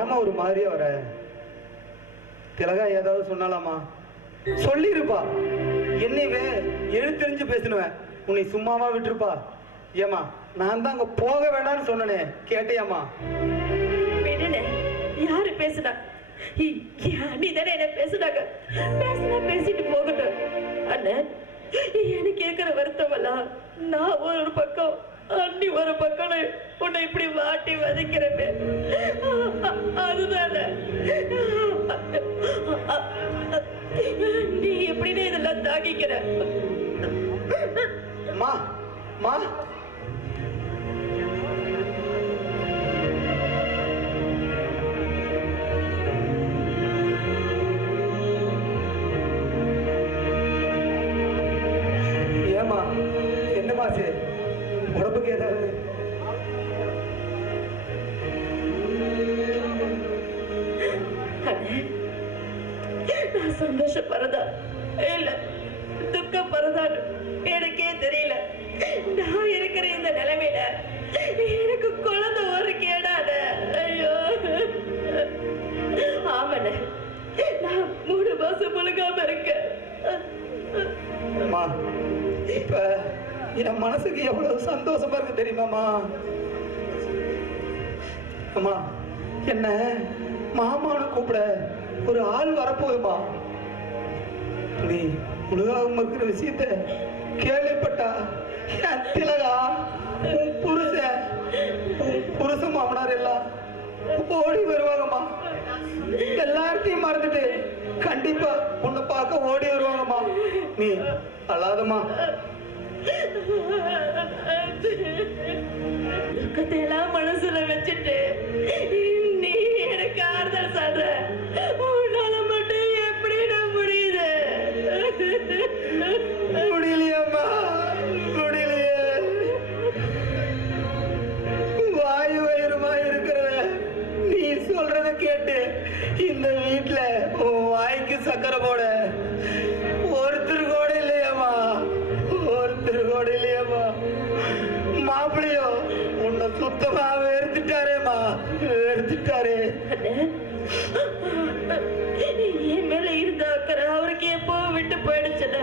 ஏமா ஒரு மாதிரியா வர? திலகா ஏதாவது சொன்னாலாமா? சொல்லிருப்பா. என்னைவே எழுத்தெறிஞ்சு பேசினுவேன். உன்னை சும்மாவா விட்டுருப்பா? ஏமா நான் தான் அங்க போக வேண்டாம்னு சொன்னனே, கேட்டியாமா? யாரு பேசுனா? நீ தானே என்ன பேசுனாங்க. பேசிட்டு போகட்டும். அண்ணன் எனக்கு கேட்கிற வருத்தம் எல்லாம் நான் ஒரு பக்கம் அண்ணி ஒரு பக்கம் உன்னை இப்படி வாட்டி வதைக்கிறமே, அதுதானே. நீ எப்படின்னு இதெல்லாம் தாங்கிக்கிற? மா மா ஏமா என்னமா சரி உடம்புக்கு ஏதாவது? நான் சந்தோஷப்படுறதா இல்ல துக்கப்படுறதான்னு எனக்கே தெரியல. நான் இருக்கிற இந்த நிலைமையில எனக்கு குழந்தை ஒரு கேடாத. ஐயோ ஆமண்ண, நான் 3 மாசம் முழுகாம இருக்கேன். இப்ப என் மனசுக்கு எவ்வளவு சந்தோஷமா இருக்கு தெரியுமாமா? அம்மா என்ன மாமான்னு கூப்பிட ஒரு ஆள் வரப்போகுதுமா. நீ முழுகாம இருக்கிற விஷயத்த கேள்விப்பட்டா என் திலகா, உன் புருஷ மாமனார் எல்லாம் ஓடி வருவாங்கம்மா. எல்லாத்தையும் மறந்துட்டு கண்டிப்பா உன்னை பார்க்க ஓடி வருவாங்கம்மா. நீ அழாதம்மா. துக்கத்தையெல்லாம் மனசுல வச்சுட்டு நீ எனக்கு ஆறுதல் சொல்ற. உன்னால மட்டும் எப்படி முடியுது? முடியலையம்மா, முடியலையே. வாயு வயிறுமா இருக்கிற நீ சொல்றத கேட்டு இந்த வீட்டுல உன் வாய்க்கு சக்கரை போட ஒருத்தர் கூட இல்லையம்மா, ஒருத்தர் கூட இல்லையம்மா. மாப்பிள்ளையோ உன்னை சுத்தமா வெறுத்துட்டாரேம்மா, வெறுத்துட்டாரே. என் மேல இருந்த அக்கறை அவருக்கு எப்போ விட்டு போயிடுச்சுட.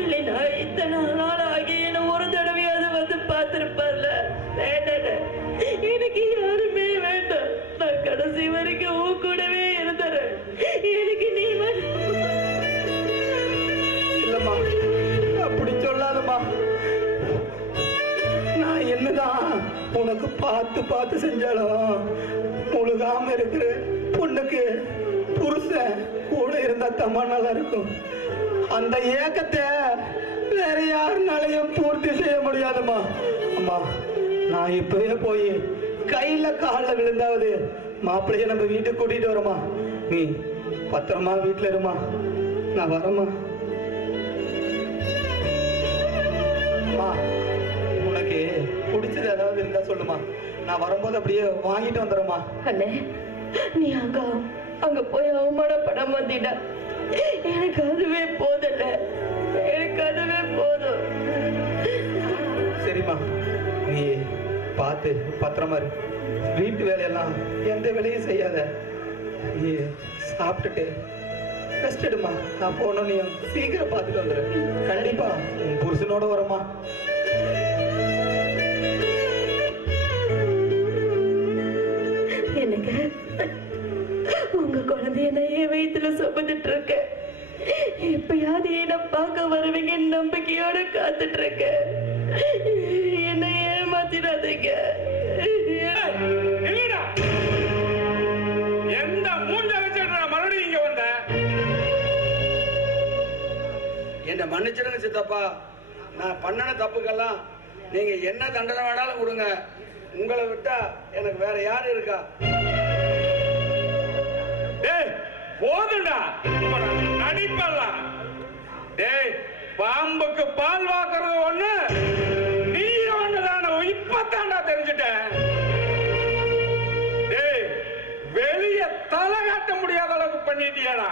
இல்லைன்னா இத்தனை நாள் ஆகி என்ன ஒரு தடவையாவது வந்து பார்த்திருப்பார்ல. எனக்கு யாருமே வேண்டாம். நான் கடைசி வரைக்கும் உன் கூடவே இருந்தேன். எனக்கு நீ இல்லம்மா, அப்படி சொல்லாதம்மா. நான் என்னதான் உனக்கு பார்த்து பார்த்து செஞ்சாலும் முழுகாம இருக்கிற பொண்ணுக்கு புருஷன் கூட இருந்தா தம்மா நல்லா இருக்கும். அந்த ஏக்கத்தை வேற யாருனாலையும் பூர்த்தி செய்ய முடியாதுமா. அம்மா நான் இப்பவே போய் கையில காலில் விழுந்தாவது மாப்பிள்ளைய நம்ம வீட்டுக்கு கூட்டிட்டு வரோமா. நீ பத்திரமா வீட்டுல இருமா. நான் வரமா. உனக்கு பிடிச்சது ஏதாவது இருந்தா சொல்லுமா. நான் வரும்போது அப்படியே வாங்கிட்டு வந்துடுறேம்மா. அண்ணே நீ அங்க போய் அவமானப்பட மாட்டீடா. எனக்கு அதுவே போதல, எனக்கு அதுவே போதும். சரிம்மா, நீ பார்த்து பத்திரமா இரு. வீட்டு வேலையெல்லாம் எந்த வேலையும் செய்யாத. நீ சாப்பிட்டுட்டு ரெஸ்ட் எடுமா. நான் போனோம், நீ சீக்கிரம் பார்த்துட்டு வந்துடு. கண்டிப்பா உன் புருஷனோட வரமா. எனக்கு உங்க குழந்தைய நான் என் வயிற்றுல சுமந்துட்டு இருக்கேன். எப்பயாவது என்ன பார்க்க வருவீங்க நம்பிக்கையோட காத்துட்டு இருக்கேன். என்ன ஏமாத்திடாதீங்க. எந்த மூஞ்ச வச்சுட்டு மறுபடியும் இங்க வந்த? என்ன மன்னிச்சிடுங்க சித்தப்பா. நான் பண்ணன தப்புக்கெல்லாம் நீங்க என்ன தண்டனை வேணாலும் கொடுங்க. உங்களை விட்டா எனக்கு வேற யாரு இருக்கா? டேய் போதுண்டா நடிப்பெல்லாம். டேய் பாம்புக்கு பால் வாக்குறது ஒண்ணு, நீ ஒண்ணுதான. இப்பத்தாண்டா தெரிஞ்சுட்டேன். டேய் வெளிய தலை காட்ட முடியாத அளவுக்கு பண்ணிட்டியாடா.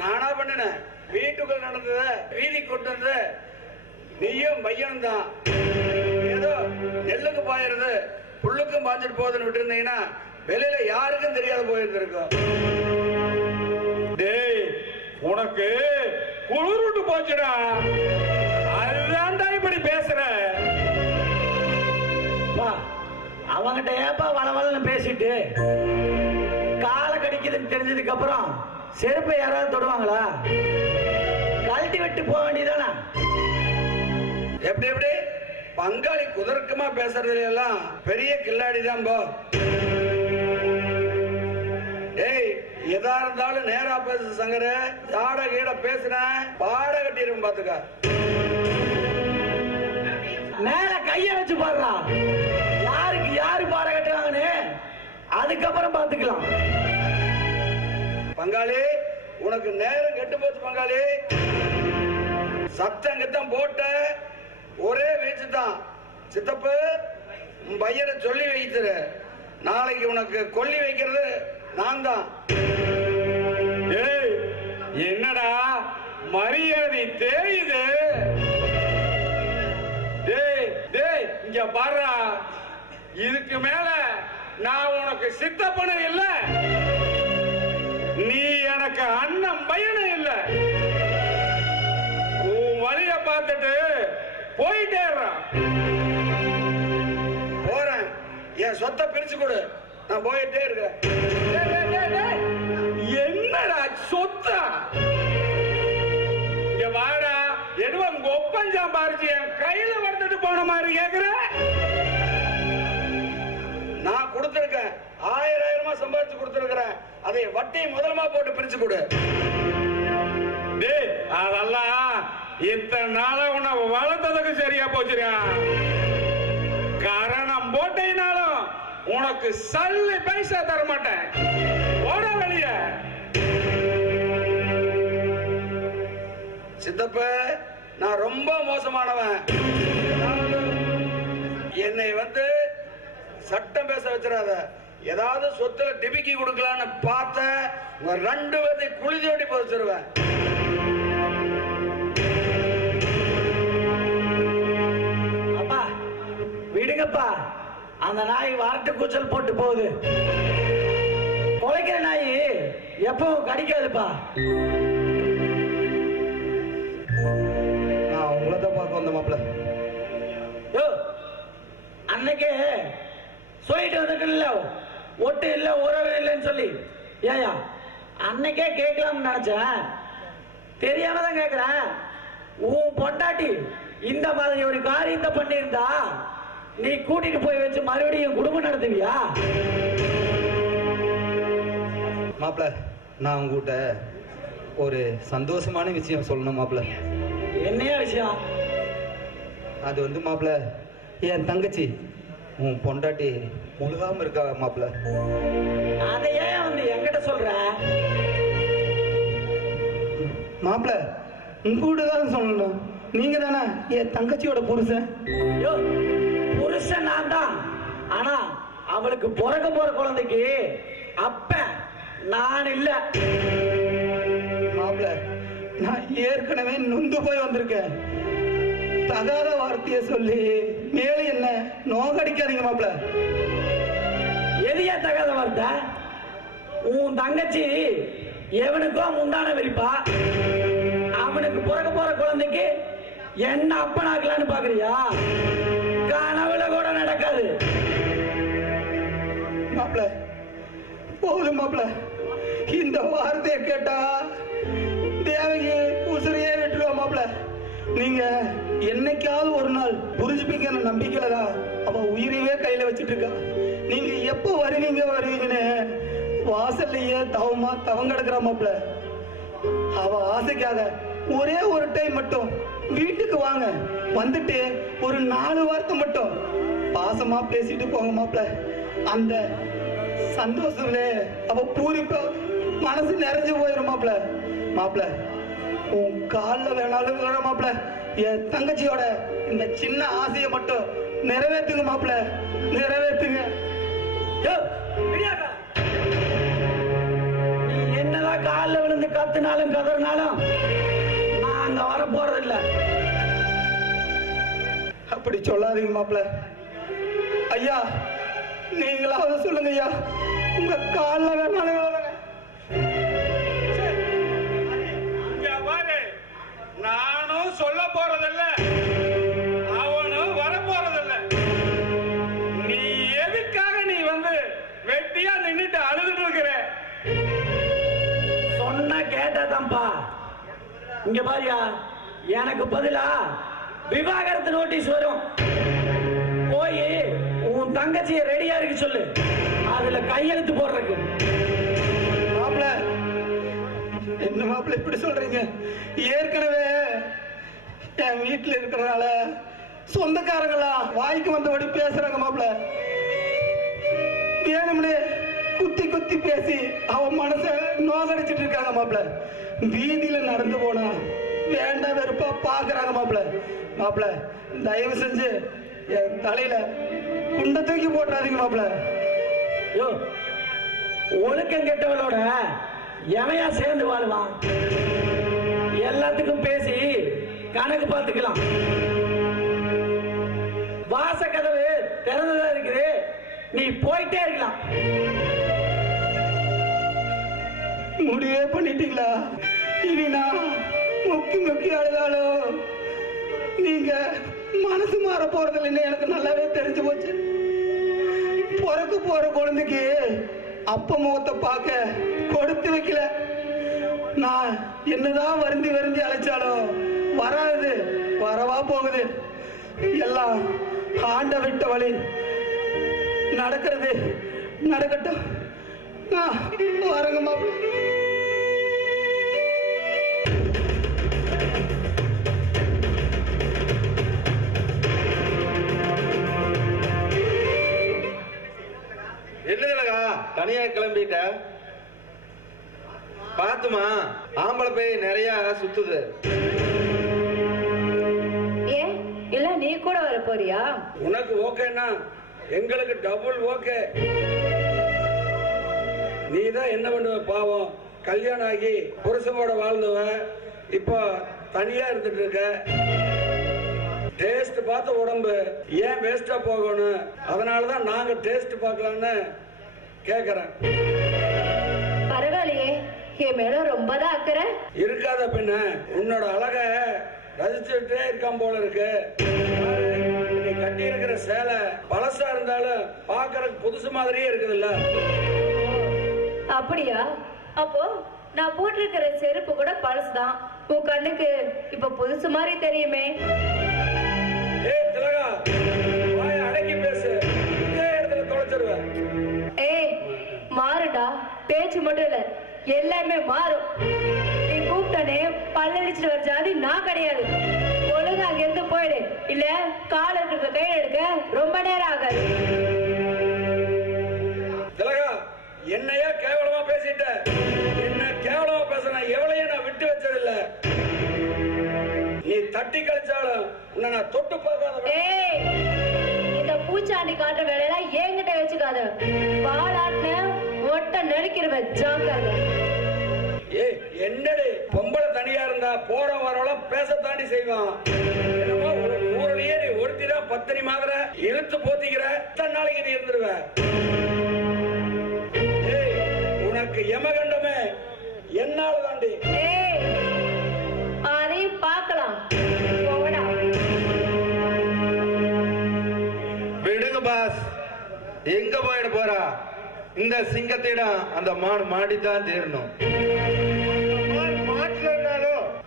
நானா பண்ணினேன்? வீட்டுக்குள்ள நடந்தத வீதி கொண்டு வந்த நீயும் பையனும் தான். ஏதோ நெல்லுக்கு பாயிருது புல்லுக்கும் பாஞ்சிட்டு போகுதுன்னு விட்டு இருந்தீங்கன்னா வெளியில யாருக்கும் தெரியாத போயிருந்திருக்கும். டேய், உனக்கு குளிர் விட்டு போச்சுடா, அதுதான்டா இப்படி பேசுற. அவங்கிட்ட ஏப்பா வளவலன்னு பேசிட்டு காலை கடிக்குதுன்னு தெரிஞ்சதுக்கு அப்புறம் செருப்பை யாராவது தொடுவாங்களா? கழட்டி விட்டு போக வேண்டியதானே. எப்படி எப்படி பங்காளி குதர்க்கமா பேசுறதுல எல்லாம் பெரிய கில்லாடி தான் போ. டேய், எதா இருந்தாலும் நேரா பேசு சங்கர. ஜாட கீட பேசுன பாட கட்டிடும் பாத்துக்க. மேல கைய வச்சு பாடுறா. யாருக்கு யாரு பாட கட்டுவாங்கன்னு அதுக்கப்புறம் பாத்துக்கலாம். பங்காளி, உனக்கு நேரம் கெட்டு போச்சு பங்காளி. சத்தம் கித்தம் போட்ட ஒரே வீச்சு தான். சித்தப்பு, உன் பையனை சொல்லி வைத்துரு. நாளைக்கு உனக்கு கொல்லி வைக்கிறது நான் தான். என்னடா மரியாதை தெரியுது? டேய் டேய், இங்க பாருடா, இதுக்கு மேல நான் உனக்கு சித்தப்பனும் இல்ல, நீ எனக்கு அண்ணன் பையனும் இல்ல. உன் வழிய பார்த்துட்டு போயிட்டே போறேன். என் சொத்தை பிரிச்சு கொடு, நான் போயிட்டே இருக்கிறேன். என்னடா சொத்தா? இங்க வாடா, எதுவும் உங்க ஒப்பஞ்சம் பாரிச்சு என் கையில வந்துட்டு போன மாதிரி கேக்குற. நான் கொடுத்திருக்கேன், 1000 சம்பாதிச்சு கொடுத்திருக்கிறேன். அதை வட்டி முதலமா போட்டு பிரிச்சு கொடு. டேய், அதெல்லாம் இத்தனை நாளா உன்னை வளர்த்ததுக்கு சரியா போச்சுடா. காரணம் போட்டேனாலும் உனக்கு சல்லு பைசா தர மாட்டேன். ஓட வெளிய. சித்தப்ப, நான் ரொம்ப மோசமானவன். என்னை சட்டம் பேச வச்சிடாத. ஏதாவது சொத்துல டிபிக்கி கொடுக்கலான்னு பார்த்த உங்க 2 பேர்த்தை குழி தோண்டி போதிச்சிருவேன். அப்பா விடுங்கப்பா, அந்த நாய் வார்த்தை கூச்சல் போட்டு போகுது. குலைக்கிற நாய் எப்பவும் கடிக்காதுப்பா. நான் உங்களை தான் பார்க்க வந்த மாப்பிள்ள. யோ, அன்னைக்கு சொல்லிட்டு வந்துட்டல, ஒட்டு இல்ல உறவு இல்லைன்னு சொல்லி. ஏயா, அன்னைக்கே கேட்கலாம்னு நினைச்சேன், தெரியாம தான் கேட்கிறேன். உன் பொண்டாட்டி இந்த மாதிரி ஒரு காரியத்தை பண்ணியிருந்தா நீ கூட்டிட்டு போய் வச்சு மறுபடியும் குடும்பம் நடத்துவியா? மாப்பிள்ள, நான் உங்ககிட்ட ஒரு சந்தோஷமான விஷயம் சொல்லணும் மாப்பிள்ள. என்னையா விஷயம்? அது மாப்பிள்ள, என் தங்கச்சி உன் பொண்டாட்டி முழுகாம இருக்கா மாப்பிள்ள. அதை ஏன் என்கிட்ட சொல்ற? மாப்பிள்ள, உங்ககிட்ட தான் சொல்லணும். நீங்க தானே என் தங்கச்சியோட புருஷன். யோ, புருஷன் நான் தான். ஆனா அவளுக்கு பிறக்க போற குழந்தைக்கு அப்ப நான் இல்ல. மாப்பிள்ள, நான் ஏற்கனவே நொந்து போய் வந்திருக்கேன். தகாத வார்த்தைய சொல்லி மேலே என்ன நோகடிக்காதீங்க மாப்பிள்ள. எதையா தகாத வார்த்தை? உன் தங்கச்சி எவனுக்கோ முந்தான விரிப்பா, அவனுக்கு பிறக்க போற குழந்தைக்கு என்ன அப்பனாக்கலான்னு பாக்குறியா? கனவுல கூட நடக்காது. மாப்பிள்ள, போதும் மாப்பிள்ள. இந்த வார்த்தையை கேட்டா தேவைக்கு உசிரியே விட்டுருவா மாப்பிள்ள. நீங்க என்னைக்காவது ஒரு நாள் புரிஞ்சுப்பீங்க நம்பிக்கையில தான் அவ உயிரையே கையில வச்சிட்டு இருக்கா. நீங்க எப்ப வருவீங்கன்னு வாசல்லையே தவம் கிடக்குறா மாப்பிள்ள. அவ ஆசைக்காக ஒரே ஒரு டைம் மட்டும் வீட்டுக்கு வாங்க, வந்துட்டு ஒரு 4 வார்த்தை மட்டும் பாசமா பேசிட்டு போங்க மாப்பிள்ள. அந்த சந்தோஷத்துல அவ பூரிப்பா மனசு நிறைஞ்சு போயிடும் மாப்பிள்ள. மாப்பிள்ள, உன் காலில் வேணாலும் விழ மாப்பிள்ள. என் தங்கச்சியோட இந்த சின்ன ஆசையை மட்டும் நிறைவேற்றுங்க மாப்பிள்ள, நிறைவேற்றுங்க. நீ என்னதான் காலில் விழுந்து கத்துனாலும் கதறினாலும் நான் அங்க வர போறது இல்ல. அப்படி சொல்லாதீங்க மாப்பிள்ள. ஐயா நீங்களாவது சொல்லுங்க ஐயா, உங்க காலில் வேணாலும் நானும் சொல்ல போறதில்ல, அவனும் வர போறதில்ல. நீ எதுக்காக நீ வந்து வெட்டியா நின்னுட்டு அழுதுட்டு இருக்கிற? சொன்ன கேட்டாதான்ப்பா. இங்க பாரியா, எனக்கு பதிலா விவாகரத்து நோட்டீஸ் வரும். போய் உன் தங்கச்சிய ரெடியா இருக்கு சொல்லு, அதுல கையெழுத்து போடுறதுக்கு. மாப்பிள்ள என்ன மாப்பிள்ள இப்படி சொல்றீங்க? ஏற்கனவே என் வீட்டுல இருக்கிறனால சொந்தக்காரங்களாம் வாய்க்கு வந்தபடி பேசுறாங்க மாப்பிள்ள. வேணும்னே குத்தி குத்தி பேசி அவன் மனச நோகடிச்சிட்டு இருக்காங்க மாப்பிள்ள. வீதியில நடந்து போனா வேண்டாம் வெறுப்பா பாக்குறாங்க மாப்பிள்ள. மாப்பிள்ள தயவு செஞ்சு என் தலையில குண்டை தூக்கி போட்டுறாதீங்க மாப்பிள்ள. யோ, ஒழுக்கம் கெட்டவளோட எவையா சேர்ந்து வாழ்வான்? எல்லாத்துக்கும் பேசி கணக்கு பார்த்துக்கலாம். வாச கதவு திறந்துதான் இருக்குது, நீ போயிட்டே இருக்கலாம். முடிவே பண்ணிட்டீங்களா? இனி நான் முக்கி முக்கி அழுதாலும் நீங்க மனசு மாற போறதில்லைன்னு எனக்கு நல்லாவே தெரிஞ்சு போச்சு. பிறக்க போற குழந்தைக்கு அப்ப முகத்தை பார்க்க கொடுத்து வைக்கல. நான் என்னதான் வருந்தி வருந்தி அழைச்சாலும் வராது, வரவா போகுது. எல்லாம் ஆண்ட விட்ட வழி. நடக்கிறது நடக்கட்டும். வரங்க மாப்பிள்ள. என்னதுலகா தனியா கிளம்பிட்ட? பாத்துமா, ஆம்பளை போய் நிறைய சுத்துது. ஏன் இல்ல நீ கூட வர போறியா? உனக்கு ஓகேன்னா எங்களுக்கு டபுள் ஓகே. நீ தான் என்ன பண்ணுவ? பாவம், கல்யாணம் ஆகி புருஷனோட வாழ்ந்தவ இப்போ தனியா இருந்துட்டு இருக்க. டேஸ்ட் பார்த்த உடம்பு ஏன் வேஸ்டா போகணும்? அதனாலதான் நாங்க டேஸ்ட் பார்க்கலாம்னு கேக்குறேன். பரவாயில்லையே, என் மேல ரொம்பதான் அக்கறை இருக்காத பின்ன. உன்னோட அழக ரசிச்சுட்டே இருக்கான் போல இருக்கு. நீ கட்டி இருக்கிற சேலை பழசா இருந்தாலும் பாக்குறதுக்கு புதுசு மாதிரியே இருக்குதுல்ல. அப்படியா? அப்போ நான் போட்டிருக்கிற செருப்பு கூட பழசுதான், உன் கண்ணுக்கு இப்ப புதுசு மாதிரி தெரியுமே. ஏய் திலகா, வாயை அடக்கி பேசு, இதே இடத்துல தொலைச்சிருவேன். ஏய் மாறுடா, பேச்சு மட்டும் இல்ல எல்லாமே மாறும். நீ கூப்பிட்டானே பல்லடிச்சுட்டு வர ஜாதி நான் கிடையாது. ஒழுங்கா அங்க இருந்து போயிடு, இல்ல கால இருக்க கை எடுக்க ரொம்ப நேரம் ஆகாது. திலகா, என்னையா கேவலமா பேசிட்ட? என்ன கேவலமா பேசுன? எவ்வளையும் நான் விட்டு வச்சதில்ல. நீ தட்டி கழிச்சாலும் உன்னை நான் தொட்டு பார்க்காத. ஏய், இந்த பூச்சாண்டி காட்டுற வேலையெல்லாம் என்கிட்ட வச்சுக்காத. பாலாட்டின ஒட்ட நெருக்கிடுவேன், ஜாக்கிரதை. ஏய் என்னடி, பொம்பளை தனியா இருந்தா போற வரவெல்லாம் பேச தாண்டி செய்வான். என்னமோ ஒரு ஊர்லயே நீ ஒருத்திதான் பத்தினி மாதிரி இழுத்து போத்திக்கிற. எத்தனை நாளைக்கு நீ இருந்துருவ? ஏய், உனக்கு யமகண்டமே என்னால தாண்டி. ஏய், அதையும் பார்க்கலாம். போடா. விடுங்க பாஸ், எங்க போயிட போறா? இந்த சிங்கத்திடம் அந்த மான் மாடித்தான் தீரணும்.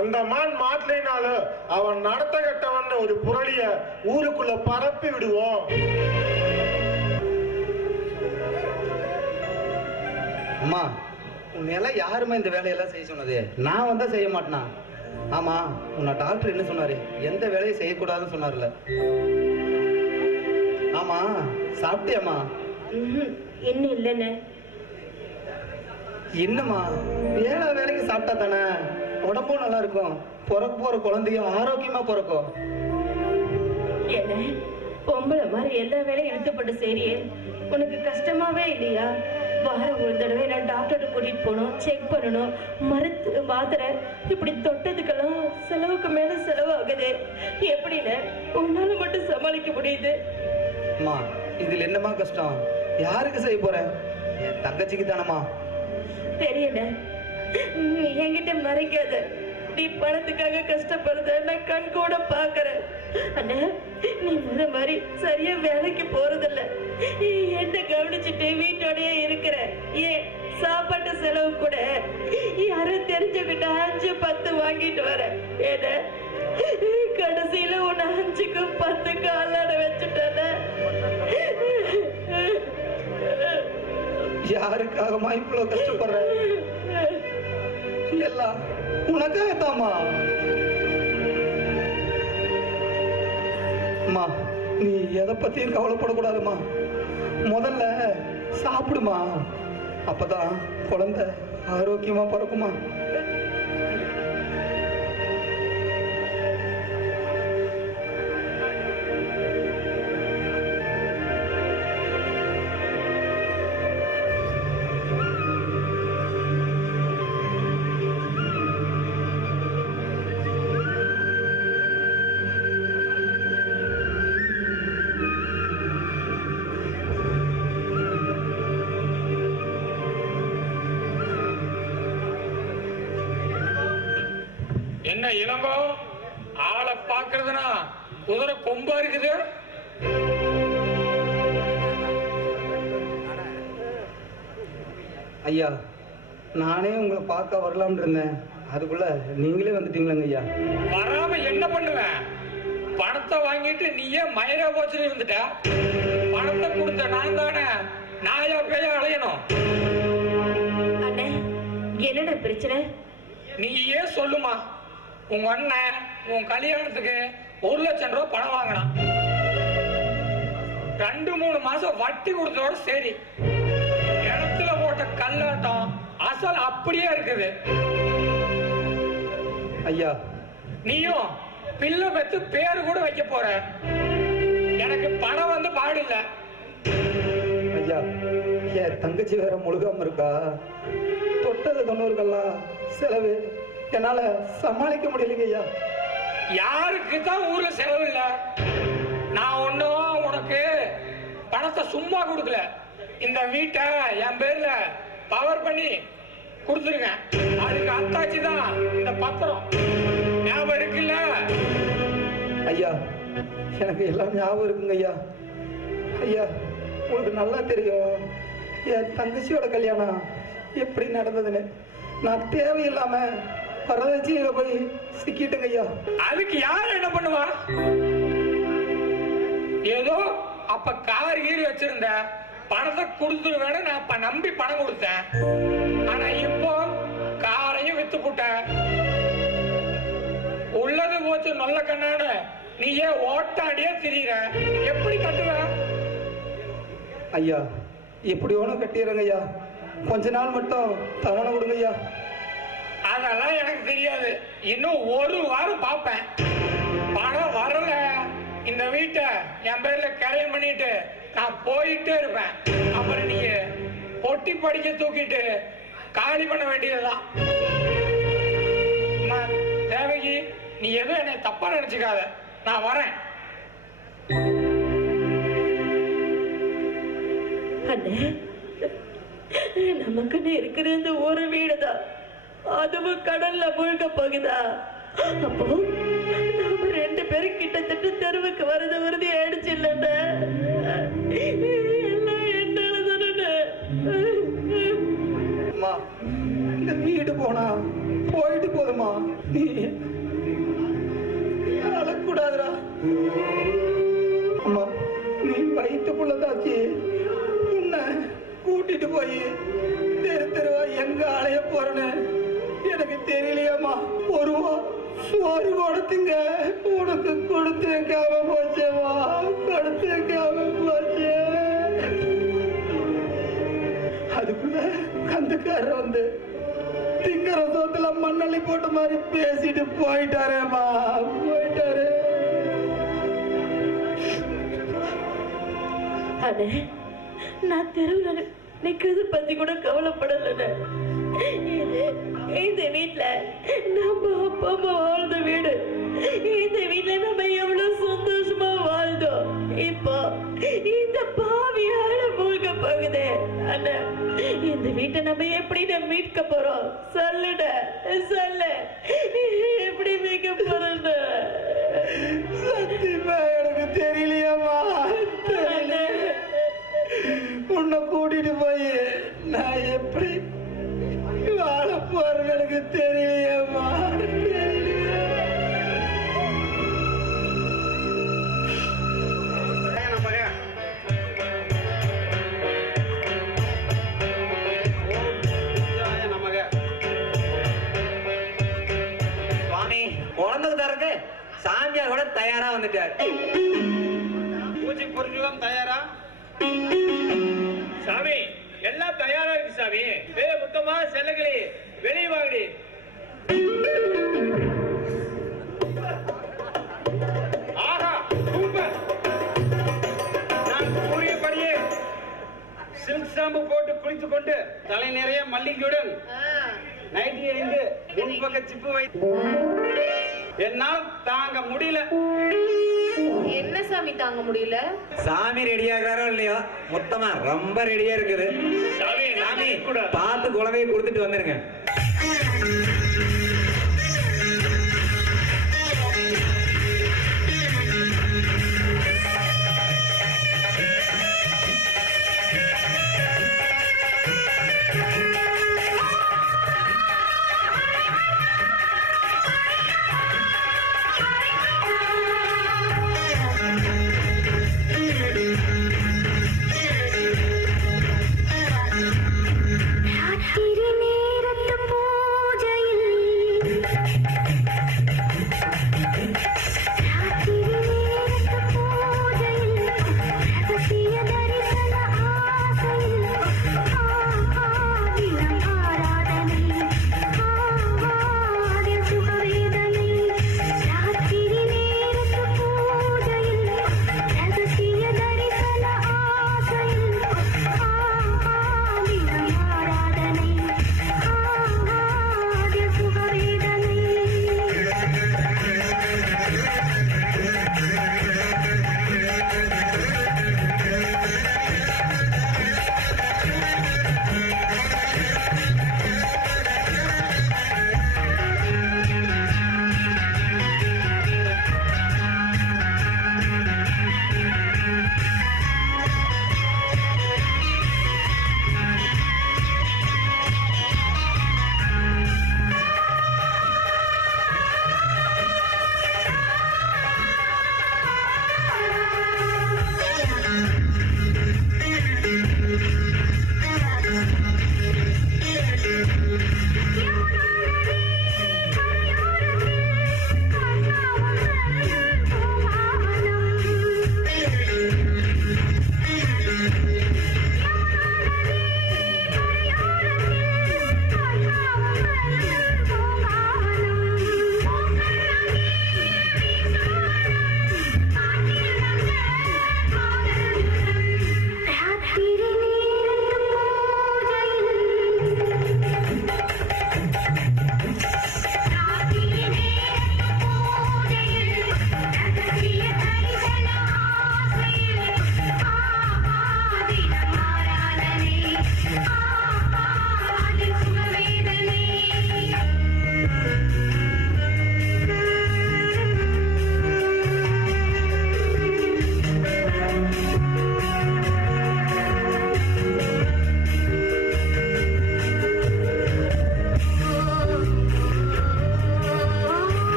அந்த மான் மாட்டலைனாலும் அவன் நடத்த கட்டவன் ஒரு புரளிய ஊருக்குள்ள பரப்பி விடுவோம். அம்மா, உன்னையெல்லாம் யாருமே இந்த வேலையெல்லாம் செய்ய சொன்னது? நான் வந்தா செய்ய மாட்டேனா? ஆமா, உன்னை டாக்டர் என்ன சொன்னாரு? எந்த வேலையும் செய்யக்கூடாதுன்னு சொன்னார்ல. ஆமா, சாப்பிட்டியாமா? இன்னும் இல்லைன்னு. என்னம்மா, வேலைக்கு சாப்பிட்டா தானே உடம்பும் நல்லா இருக்கும், பிறக்க போற குழந்தையும் ஆரோக்கியமா பிறக்கும். என்ன பொம்பளை மாதிரி எல்லா வேலையும் இழுத்துப்பட்டு சரியே, உனக்கு கஷ்டமாவே இல்லையா? வாரம் ஒரு தடவை நான் டாக்டர்கிட்ட கூட்டிட்டு போகணும், செக் பண்ணணும், மாத்திரை இப்படி தொட்டதுக்கெல்லாம் செலவுக்கு மேல செலவாகுது. எப்படின்னு உன்னால மட்டும் சமாளிக்க முடியுது? அம்மா, இதுல என்னமா கஷ்டம்? யாருக்கு செய்ய போறேன்? என் தங்கச்சிக்கு தானம்மா. தெரியல, நீ என்கிட்ட மறைக்காத. நீ பணத்துக்காக கஷ்டப்படுறத நான் கண் கூட பாக்குறேன். அண்ணா, நீ முத மாதிரி சரியா வேலைக்கு போறதில்ல. என்ன கவனிச்சுட்டு வீட்டோடய இருக்கிற. ஏன் சாப்பாட்டு செலவு கூட யாரும் தெரிஞ்சுக்கிட்ட 5-10 வாங்கிட்டு வர. ஏன்னா கடைசியில உன்னை 5க்கு 10க்கு அல்லாட வச்சுட்டான. யாருக்காகமா இவ்வளவு கஷ்டப்படுற? எல்லாம் உனக்காகத்தாமா. அம்மா, நீ எதை பத்தியும் கவலைப்படக்கூடாதுமா. முதல்ல சாப்பிடுமா, அப்பதான் குழந்தை ஆரோக்கியமா பிறக்குமா. என்ன இளங்கோ, ஆளை பாக்குறதுனா குதிரை கொம்பா இருக்குது. ஐயா, நானே உங்களை பார்க்க வரலாம்னு இருந்தேன். அதுக்குள்ள நீங்களே வந்துட்டீங்களங்க ஐயா. வராம என்ன பண்ணுவேன்? பணத்தை வாங்கிட்டு நீயே மயிரா போச்சுன்னு இருந்துட்ட. பணத்தை கொடுத்த நான் தானே நாயா பேயா அலையணும். அண்ணே, என்னடா பிரச்சனை? நீயே சொல்லுமா. உங்க அண்ணன் உன் கல்யாணத்துக்கு 1 லட்சம் ரூபாய் பணம் வாங்கினான். 2-3 மாசம் வட்டி கொடுத்ததோட சரி. இடத்துல போட்ட கல்லாட்டம் அசல் அப்படியே இருக்குது. ஐயா, நீயும் பிள்ளை பெத்து பேரு கூட வைக்க போற. எனக்கு பணம் வந்து பாடில்ல. ஐயா, என் தங்கச்சி வேற முழுகாம இருக்கா. தொட்டது 90க்கெல்லாம் செலவு. என்னால சமாளிக்க முடியலைங்க ஐயா. யாருக்கு தான் ஊர்ல செலவு இல்ல. நான் ஒன்னும் உனக்கு பணத்தை சும்மா கொடுக்கல. இந்த வீட்டை என் பேர்ல பவர் பண்ணி கொடுத்துருங்க. அதுக்கு அத்தாச்சி தான் இந்த பத்திரம். ஞாபகம் இருக்குல்ல? ஐயா, எனக்கு எல்லாம் ஞாபகம் இருக்குங்க ஐயா. ஐயா, உங்களுக்கு நல்லா தெரியும் என் தங்கச்சியோட கல்யாணம் எப்படி நடந்ததுன்னு. நான் தேவையில்லாம வரதட்சணையில போய் சிக்கிட்டுங்க ஐயா. அதுக்கு யார் என்ன பண்ணுவா? ஏதோ அப்ப கார் கீறி வச்சிருந்த பணத்தை கொடுத்துருவேன்னு நான் அப்ப நம்பி பணம் கொடுத்தேன். ஆனா இப்போ காரையும் வித்து போட்டேன். உள்ளது போச்சு நல்ல கண்ணாடு. நீ ஏன் ஓட்டாடியே திரியிற? எப்படி கட்டுவ? ஐயா, எப்படி ஒன்றும் கட்டிடுறேங்க ஐயா. கொஞ்ச நாள் மட்டும் தவணை கொடுங்க ஐயா. அதெல்லாம் எனக்கு தெரியாது. இன்னும் 1 வாரம் பார்ப்பேன். பணம் வரல, இந்த வீட்டை என் பேர்ல கரையம் பண்ணிட்டு நான் போயிட்டே இருப்பேன். அப்புறம் நீங்க பொட்டி படிக்க தூக்கிட்டு காலி பண்ண வேண்டியதுதான். தேவகி, நீ எதுவும் என்னை தப்பா நினைச்சுக்காத. நான் வரேன். அண்ணே, நமக்குன்னு இருக்கிற இந்த ஒரு வீடுதான், அதுவும் கடல்ல மூழ்க போகுதா? அப்போ நாம 2 பேரும் கிட்டத்தட்ட தெருவுக்கு வரது உறுதி ஆயிடுச்சு இல்ல? எல்லாம் என்னாலதானே. அம்மா, இந்த வீடு போனா போயிட்டு போதுமா. நீ அழக்கூடாதுடா. அம்மா, நீ வயிற்றுக்குள்ள தாச்சி உன்னை கூட்டிட்டு போய் தெரு தெருவா எங்க அலைய போறேன்னு எனக்கு தெரியலையாம்மா. ஒரு சோறு கொடுத்துங்க உனக்கு கொடுத்து வைக்காம போச்சேம்மா. கொடுத்து வைக்காம போச்சே. அதுக்குள்ள கந்துக்காரர் வந்து திங்கற சோத்துல மண்ணள்ளி போட்ட மாதிரி பேசிட்டு போயிட்டாரேம்மா. போயிட்டாரு. அண்ணே, நான் தெருவுல நிக்கிறது பத்தி கூட கவலைப்படல. இந்த வீட்டுல நம்ம அப்பா அம்மா வாழ்ந்த வீடு, இந்த வீட்டுல நம்ம எவ்வளவு சந்தோஷமா வாழ்ந்தோம். இப்போ இந்த பாவியால மூழ்க போகுது. அண்ணா, இந்த வீட்டை நம்ம எப்படி மீட்க போறோம்? சொல்லுட, சொல்லு, எப்படி மீட்க போறோம்? சத்தியமா எனக்கு தெரியலையம்மா, தெரியல. உன்னை கூட்டிட்டு போய் நான் எப்படி வாழ போறேன்னு எனக்கு தெரியலையம்மா, சாமியார் கூட தயாரா வந்துட்டார். பூஜை பொருட்களும் தயாரா? சாமி எல்லாம் தயாரா இருக்கு சாமி. முத்தமா செல்லகளே வெளியே வாங்கடி. ஆஹா சூப்பர். நான் கூறியபடியே சில்க் ஷாம்பு போட்டு குளித்துக் கொண்டு தலை நிறைய மல்லிகையுடன் நைட்டி அணிந்து முன்பக்க சிப்பு வைத்து என்னால் தாங்க முடியல. என்ன சாமி தாங்க முடியல? சாமி ரெடியாகிறாரோ இல்லையோ, மொத்தமா ரொம்ப ரெடியா இருக்குது. சாமி பார்த்து குழந்தைய கொடுத்துட்டு வந்துருங்க. ராத்திரி நேரத்து பூஜையில்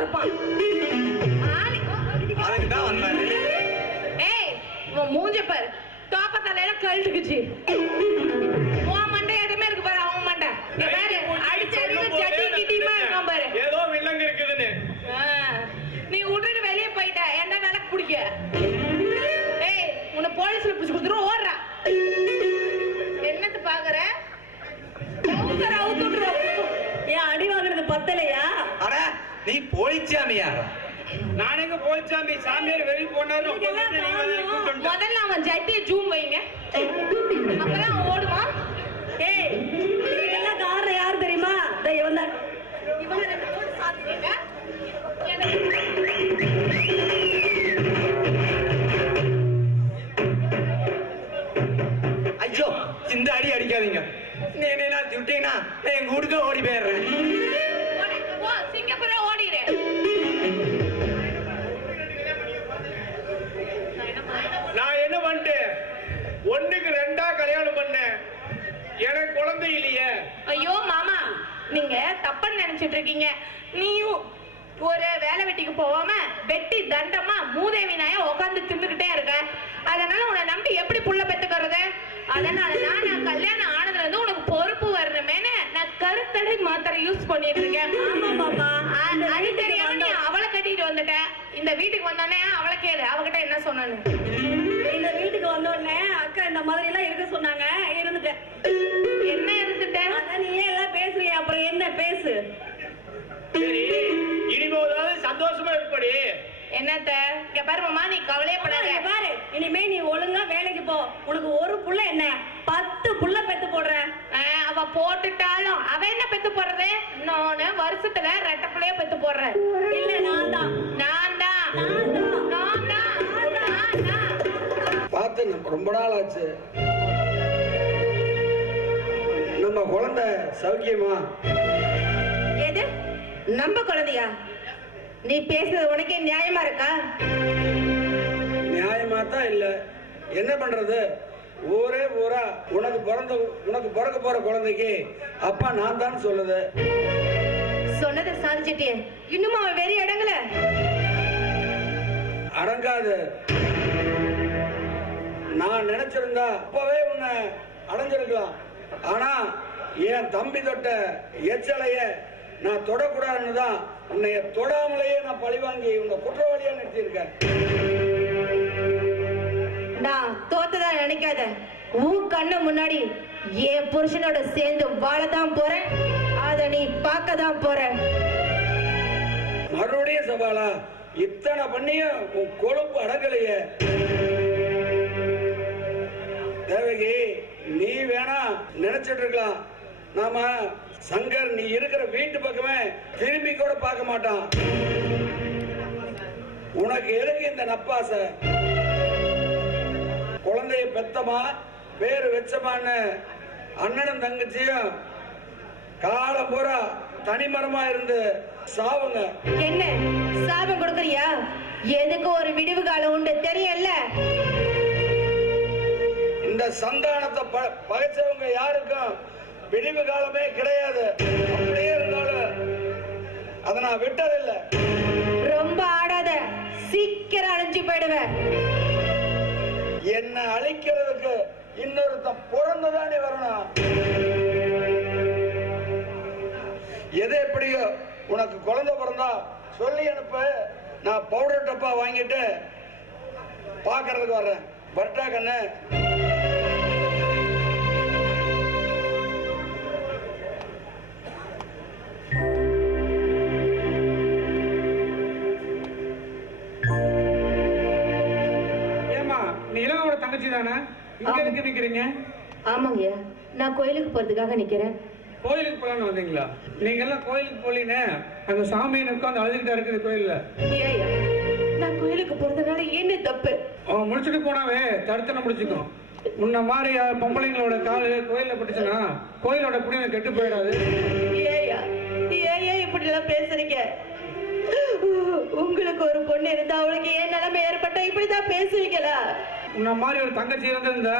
அவுத்திருப்பான். அதுக்குதான் வந்தாரு. ஏய், உன் மூஞ்ச பாரு, தோப்ப தலையில கழுட்டுக்குச்சு. உன் மண்டை எதுவுமே இருக்கு பாரு, அவன் மண்டை பாரு, அடிச்சு அடிச்சு சட்டி கிட்டியுமா இருக்கான் பாரு. ஏதோ வில்லங்க இருக்குதுன்னு நீ விட்டுட்டு வெளியே போயிட்ட, என்ன விளக்கு பிடிக்க? ஏய், உன்னை போலீஸ்ல பிடிச்சு கொடுத்துரும், ஓடுறா. என்னத்து பாக்குற? ஏன் அடி வாங்குறது பத்தலையா? அட நீ போலிச்சாமியா? நான் எங்க போலிச்சாமி? சாமியார் வெளியே போனாரு. முதல்ல அவன் ஜட்டியை ஜூம் வைங்க, அப்பதான் அவன் ஓடுவான். ஏய், இதெல்லாம் காரணம் யாரு தெரியுமா? இவன் தான். இவங்க ரெண்டு பேரும் சாத்திட்டீங்க. ஐயோ, இந்த அடி அடிக்காதீங்க. நீ என்ன திட்டீங்கன்னா எங்க வீட்டுக்கு ஓடி போயிடுறேன். சிங்கப்பூரா ஓடிடு. நான் என்ன பண்ணிட்டேன்? ஒண்ணுக்கு ரெண்டா கல்யாணம் பண்ணேன். எனக்கு குழந்தை இல்லையே. ஐயோ மாமா, நீங்க தப்பன்னு நினைச்சிட்டு இருக்கீங்க. நீயும் ஒரு வேலை வெட்டிக்கு போகாம வெட்டி தண்டமா மூதேவி நாயா உட்காந்து தின்னுகிட்டே இருக்க. அதனால உன்னை நம்பி எப்படி புள்ள பெத்துக்கிறது? அதனாலதான் நான் கல்யாணம் ஆனதுல இருந்து உனக்கு பொறுப்பு வரணுமேனு நான் கருத்தடை மாத்திரை யூஸ் பண்ணிட்டு இருக்கேன். அது தெரியாம நீ அவளை கட்டிட்டு வந்துட்ட. இந்த வீட்டுக்கு வந்தோடனே அவளை கேளு, அவகிட்ட என்ன சொன்னான்னு. இந்த வீட்டுக்கு வந்தோடனே அக்கா இந்த மாதிரி எல்லாம் இருக்க சொன்னாங்க, இருந்துட்டேன். என்ன இருந்துட்டேன்? அதான் நீ எல்லாம் பேசுறியா, அப்புறம் என்ன பேசு. சரி, இனிமேதாவது சந்தோஷமா இருப்படி. என்னத்த இங்க பாருமா, நீ கவலையே படாத. பாரு, இனிமே நீ ஒழுங்கா வேலைக்கு போ. உனக்கு ஒரு புள்ள என்ன 10 புள்ள பெத்து போடுற. அவ போட்டுட்டாலும் அவ என்ன பெத்து போடுறது? இன்னொன்னு வருஷத்துல ரெட்டை பிள்ளைய பெத்து போடுறேன். இல்ல நான் தான். பார்த்து ரொம்ப நாள் ஆச்சு. நம்ம குழந்தை சௌக்கியமா? எது நம்ம குழந்தையா? நீ பேசுறது உனக்கே நியாயமா இருக்கா? நியாயமா தான் இல்ல. என்ன பண்றது? ஊரே ஊரா உனக்கு பிறக்க போற குழந்தைக்கு அப்பா நான் தான் சொல்லுது. சொன்னதை சாதிச்சிட்டியே, இன்னும் அவன் வெறி அடங்கல. அடங்காது. நான் நினைச்சிருந்தா அப்பவே உன்னை அடைஞ்சிருக்கலாம். ஆனா என் தம்பி தொட்ட எச்சலைய நான் தொடக்கூடாதுன்னு தான் உன்னைய தொடாமலேயே நான் பழிவாங்கி உன்னை குற்றவாளியா நிறுத்தியிருக்கேன். நான் தோத்ததா நினைக்காத. உன் கண்ணு முன்னாடி என் புருஷனோட சேர்ந்து வாழதான் போறேன். அத நீ பார்க்கதான் போற. மறுபடியும் சவாலா? இத்தனை பண்ணியும் உன் கொழுப்பு அடங்கலையே. தேவகி, நீ வேணா நினைச்சிட்டு இருக்கலாம், நாம சங்கர் நீ இருக்கிற வீட்டு பக்கமே திரும்பி கூட பார்க்க மாட்டான். உனக்கு எதுக்கு இந்த நப்பாச? குழந்தைய பெத்தமா பேரு வச்சமான்னு அண்ணனும் தங்கச்சியும் காலம் பூரா தனிமரமா இருந்து சாவுங்க. என்ன சாபம் கொடுக்கறியா? எதுக்கு ஒரு விடிவு காலம் உண்டு தெரியல. இந்த சந்தானத்தை பகைச்சவங்க யாருக்கும் விடிவு காலமே கிடையாது. அப்படியே இருந்தாலும் அதை நான் விட்டதில்லை. ரொம்ப ஆடாத, சீக்கிரம் அழிஞ்சு போயிடுவேன். என்ன அழிக்கிறதுக்கு இன்னொருத்த பிறந்துதானே வரணும். எது எப்படியோ உனக்கு குழந்தை பிறந்தா சொல்லி அனுப்பு. நான் பவுடர் டப்பா வாங்கிட்டு பாக்குறதுக்கு வர்றேன். வரட்டா கண்ணு? தங்கச்சி தானே? இங்க எதுக்கு நிக்கிறீங்க? ஆமாங்கய்யா, நான் கோயிலுக்கு போறதுக்காக நிக்கிறேன். கோயிலுக்கு போலான்னு வந்தீங்களா? நீங்க எல்லாம் கோயிலுக்கு போலீனே, அங்க சாமி உட்காந்து அழுதுகிட்டா இருக்குது கோயில்ல. ஏய்யா, நான் கோயிலுக்கு போறதுனால என்ன தப்பு? முடிச்சுட்டு போனாவே தடுத்தன முடிச்சுக்கோ. முன்ன மாதிரி பொம்பளைங்களோட காலு கோயில்ல பட்டுச்சுன்னா கோயிலோட புண்ணியம் கெட்டு போயிடாது. ஏய்யா, ஏய்யா இப்படி எல்லாம் பேசுறீங்க? உங்களுக்கு ஒரு பொண்ணு இருந்தா அவளுக்கு ஏன் நிலைமை ஏற்பட்டா இப்படிதான் பேசுவீங்களா? உன்ன மாதிரி ஒரு தங்கச்சி இருந்திருந்தா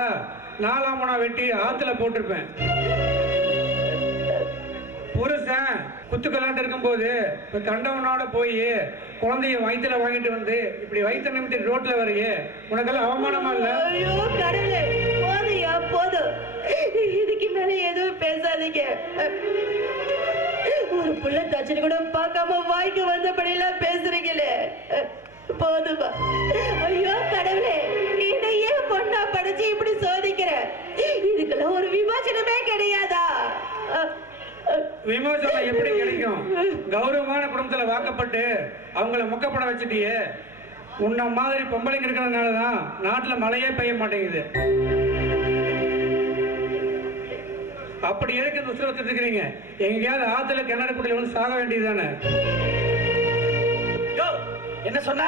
4ஆம் மணா வெட்டி ஆத்துல போட்டிருப்பேன். புருஷன் குத்துக்கலாட்டு இருக்கும் போது கண்டவனோட போய் குழந்தைய வயிற்றுல வாங்கிட்டு வந்து இப்படி வயிற்று நிமித்தி ரோட்ல வரையே உனக்கெல்லாம் அவமானமா இல்ல? ஐயோ கடவுளே, போதையா போதும், இதுக்கு மேல எதுவும் பேசாதீங்க. ஒரு புள்ள தச்சுன்னு கூட பார்க்காம வாய்க்கு வந்தபடி எல்லாம் பேசுறீங்களே, போதுமா? ஐயோ கடவுளே, நீ ஏன் பொண்ணா படிச்சு இப்படி சோதிக்கிற? இதுக்கெல்லாம் ஒரு விமோசனமே கிடையாதா? விமோசனம் எப்படி கிடைக்கும்? கௌரவமான குடும்பத்துல வாக்கப்பட்டு அவங்கள முக்கப்பட வச்சுட்டியே. உன்ன மாதிரி பொம்பளைங்க இருக்கிறதுனாலதான் நாட்டுல மழையே பெய்ய மாட்டேங்குது. அப்படி எதுக்கு இந்த உசுர வச்சுட்டு இருக்கிறீங்க? எங்கேயாவது ஆத்துல கிணறு குடியில வந்து சாக வேண்டியதுதானே? என்ன சொன்ன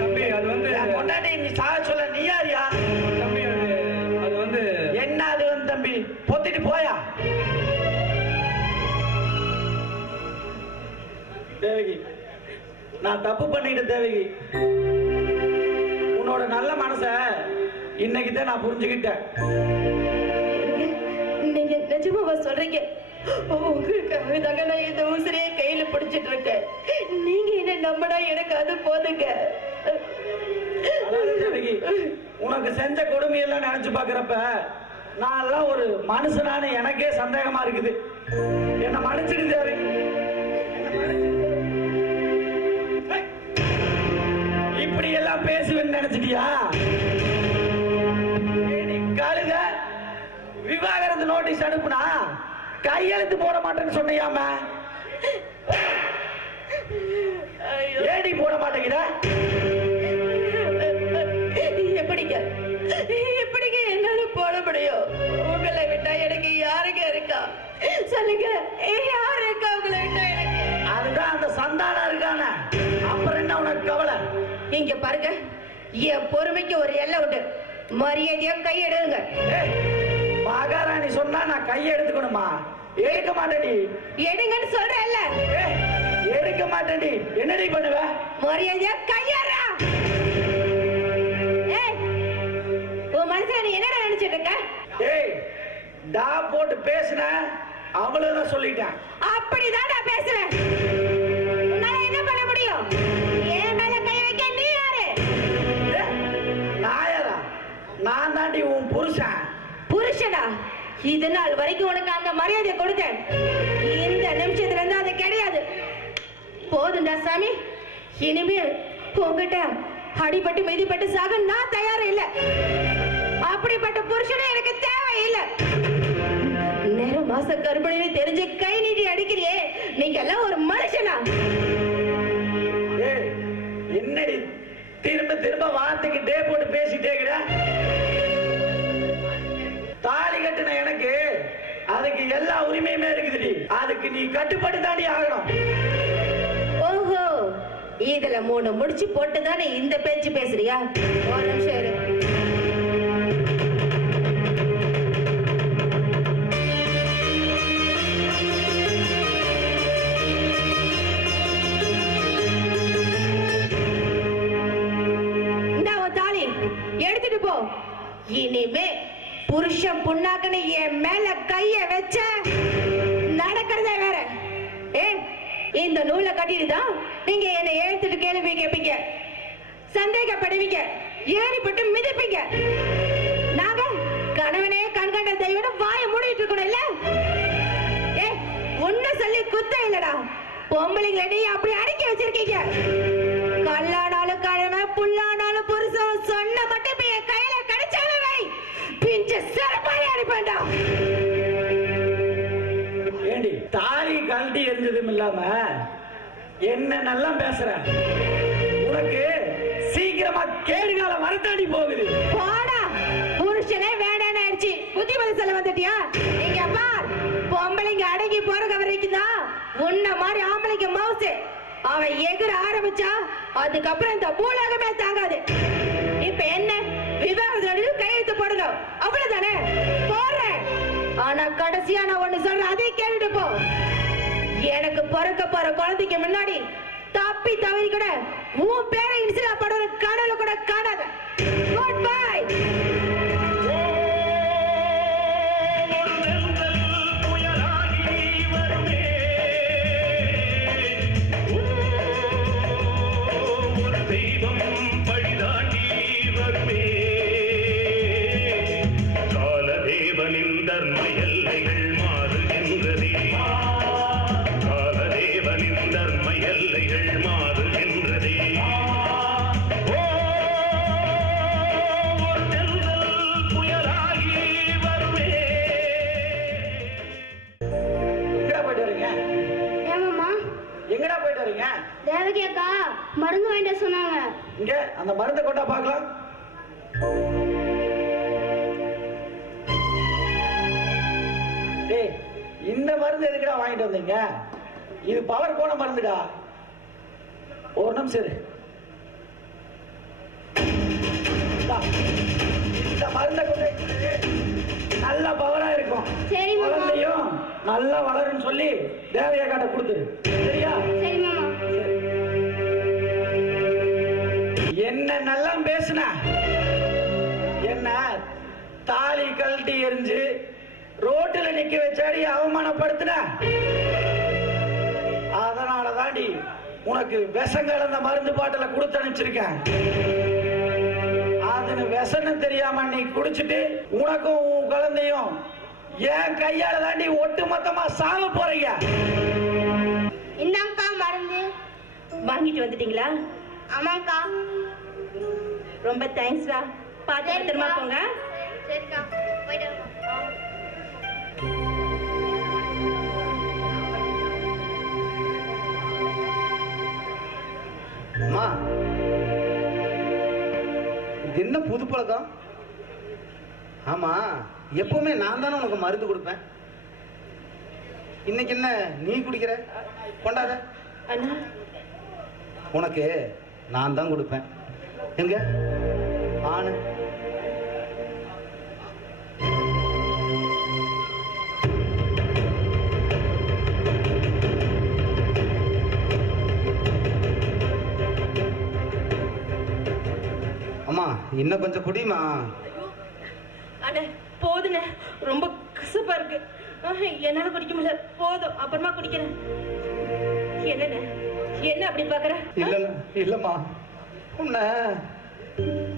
தம்பி? அது வந்து கொண்டாட்டி நீ சாக சொல்ல நீ யாரியா தம்பி? அது வந்து என்ன? அது வந்து தம்பி பொத்திட்டு போயா. தேவகி, நான் தப்பு பண்ணிட்டேன் தேவகி. உன்னோட நல்ல மனச இன்னைக்கு தான் நான் புரிஞ்சுக்கிட்டேன். நீங்க நிஜமாவா சொல்றீங்க? உங்களுக்காக தாங்க நான் இந்த உசிரியை கையில பிடிச்சிட்டு இருக்கேன். நீங்க என்ன நம்பினா எனக்கு அது போதுங்க. தேவகி, உனக்கு செஞ்ச கொடுமையெல்லாம் நினைச்சு பாக்குறப்ப நான் எல்லாம் ஒரு மனுஷனான எனக்கே சந்தேகமா இருக்குது. என்ன மன்னிச்சிடு தேவகி. இப்படி எல்லாம் பேசுவேன்னு நினைச்சிட்டியா? கழுத விவாகரத்து நோட்டீஸ் அனுப்புனா கையெழுத்து போட மாட்டேன்னு சொன்னியாம, ஏடி போட மாட்டேங்கிற? எப்படிங்க எப்படிங்க என்னால போட முடியும்? உங்களை விட்டா எனக்கு யாருங்க இருக்கா? சொல்லுங்க, யாரு இருக்கா உங்களை விட்டா எனக்கு? அதுதான் அந்த சந்தானம் இருக்கான. அப்புறம் என்ன உனக்கு கவலை? இங்க பாருங்க, என் பொறுமைக்கு ஒரு எல்லை உண்டு. மரியாதையா கையெடுங்க. மகாராணி சொன்னா நான் கையை எடுத்துக்கணுமா? எடுக்க மாட்டேடி. எடுங்கன்னு சொல்றேன்ல. எடுக்க மாட்டேடி. என்னடி பண்ணுவ? மரியாதையா கையேறா. உன் மனசுல நீ என்னடா நினைச்சிட்டு இருக்க? ஏய், டா போட்டு பேசுன அவ்வளவுதான் சொல்லிட்டேன். அப்படிதான் நான் பேசுறேன். உன்னால என்ன பண்ண முடியும்? என் மேல கை வைக்க நீ யாரு? நாயரா? நான் தாண்டி உன் புருஷன். புருஷனா? இது நாள் வரைக்கும் உனக்கு அந்த மரியாதை கொடுத்தேன். இந்த நிமிஷத்துல இருந்து அது கிடையாது. போதுண்டா சாமி. இனிமேல் உங்ககிட்ட அடிபட்டு மிதிப்பட்டு சாக நான் தயார் இல்ல. அப்படிப்பட்ட புருஷனே எனக்கு தேவையில்லை. நேரம் மாச கர்ப்பிணி தெரிஞ்சு கை நீட்டி அடிக்கிறியே, நீங்க எல்லாம் ஒரு மனுஷனா? என்னடி திரும்ப திரும்ப வார்த்தைக்கு டே போட்டு பேசிட்டே இருக்கிற? தாலி கட்டின எனக்கு அதுக்கு எல்லா உரிமையுமே இருக்குதுடி. அதுக்கு நீ கட்டுப்பட்டு தாண்டி ஆகணும். ஓஹோ, இதுல 3 முடிச்சு போட்டுதானே இந்த பேச்சு பேசுறியா? ஒரு நிமிஷம் இரு. எடுத்துட்டு போ. இனிமே புருஷன் புண்ணாக்குன்னு என் மேல கைய வச்ச நடக்கிறதே வேற. இந்த நூலை கட்டிட்டுதான் நீங்க என்ன எழுத்துட்டு கேள்வி கேட்பீங்க, சந்தேகப்படுவீங்க, ஏறிப்பட்டு மிதிப்பீங்க. நாங்க கணவனே கண்கண்ட தெய்வம் வாய மூடிட்டு இருக்கணும் இல்ல? ஒன்னு சொல்லி குத்த இல்லடா. பொம்பளைங்களை அப்படி அடக்கி வச்சிருக்கீங்க. கல்லானாலும் கழமை, புல்லானாலும் புருஷன் சொன்ன மட்டும் இப்ப என் கையில கிடைச்சாலும் வை, பிஞ்ச சிறப்பாக அடிப்பேன்டா. ஏண்டி தாலி கழட்டி எரிஞ்சதும் இல்லாம என்ன நல்லா பேசுற? உனக்கு சீக்கிரமா கேடுகாலம் வரத்தாடி போகுது. போடா, புருஷனே வேண்டான்னு ஆயிடுச்சு. புத்திமதி சொல்ல வந்துட்டியா? இங்க பார், பொம்பளைங்க அடங்கி போற வரைக்கும் தான் உன்ன மாதிரி ஆம்பளைக்கு மவுசு. அவன் எகிர ஆரம்பிச்சா அதுக்கப்புறம் இந்த பூலகமே தாங்காது. இப்ப என்ன, விவாகரத்து கையெழுத்து போடணும், அவ்வளவுதானே? போறேன். ஆனா கடைசியா நான் ஒண்ணு சொல்றேன், அதே கேட்டுட்டு போ. எனக்கு பிறக்க போற குழந்தைக்கு முன்னாடி தப்பி தவறி கூட உன் பேரை இன்சிலா படுற கனவுல கூட காணாத. Good bye. புயலாகி வருமே எங்கடா போயிட்டு வரீங்க? தேவகி அக்கா மருந்து வாங்கிட்டு சொன்னாங்க. இங்க அந்த மருந்தை கொண்டா பார்க்கலாம். டேய், இந்த மருந்து எதுக்குடா வாங்கிட்டு வந்தீங்க? இது பவர் போன மருந்துடா. ஒரு நிமிஷம் இரு. இந்த மருந்தை கொண்டு நல்ல பவரா இருக்கும். சரி மாமா. குழந்தையும் நல்லா வளருன்னு சொல்லி தேவையா காட்ட கொடுத்துரு. சரியா? சரி மாமா. என்ன நல்லா பேசுன, என்ன தாலி கழட்டி எரிஞ்சு ரோட்டுல நிக்க வச்சாடி அவமானப்படுத்தின. அதனால தாண்டி உனக்கு விஷம் கலந்த மருந்து பாட்டில கொடுத்து அனுப்பிச்சிருக்கேன். அதுன்னு விஷம் தெரியாம நீ குடிச்சிட்டு உனக்கும் உன் குழந்தையும் என் கையால தாண்டி ஒட்டு மொத்தமா சாக போறீங்க. இந்தாங்கக்கா மருந்து. வாங்கிட்டு வந்துட்டீங்களா? ஆமாக்கா. ரொம்ப தேங்க்ஸ்டா. பாத்து பத்திரமா போங்க. சரிக்கா, போயிட்டு அம்மா, இது என்ன புது பழக்கம்? ஆமா, எப்பவுமே நான் தானே உனக்கு மருந்து கொடுப்பேன். இன்னைக்கு என்ன நீ குடிக்கிற? கொண்டாத. அண்ணா, உனக்கு நான் தான் கொடுப்பேன். எங்க ஆனு? அம்மா, இன்னும் கொஞ்சம் குடிமா. அண்ணே போதுண்ணே, ரொம்ப கசப்பா இருக்கு. என்னால குடிக்க முடியல. போதும், அப்புறமா குடிக்கிறேன். என்னண்ணே, என்ன அப்படி பாக்குற? இல்லம்மா, உன்னை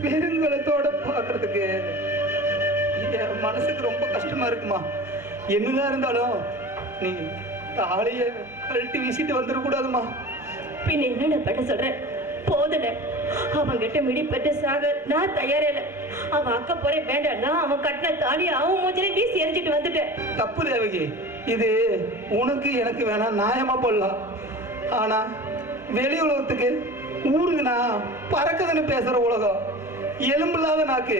பெருங்கலத்தோட பாக்குறதுக்கு என் மனசுக்கு ரொம்ப கஷ்டமா இருக்குமா. என்னதான் இருந்தாலும் நீ தாலிய கழட்டி வீசிட்டு வந்துடக்கூடாதுமா. பின்ன என்ன பண்ண சொல்றேன்? போதுண்ணே, அவன்கிட்ட மிடிப்பட்டு சாக நான் தயாரே இல்லை. அவன் அக்கா போறே வேண்டாம். அவன் கட்டின தாலி அவன் மூஞ்சில வீசி எரிஞ்சிட்டு வந்துட்டேன். தப்பு தேவகி, இது உனக்கு எனக்கு வேணா நியாயமா போடலாம். ஆனா வெளி உலகத்துக்கு ஊருக்குனா பறக்குதுன்னு பேசுற உலகம் எலும்பில்லாத நாக்கு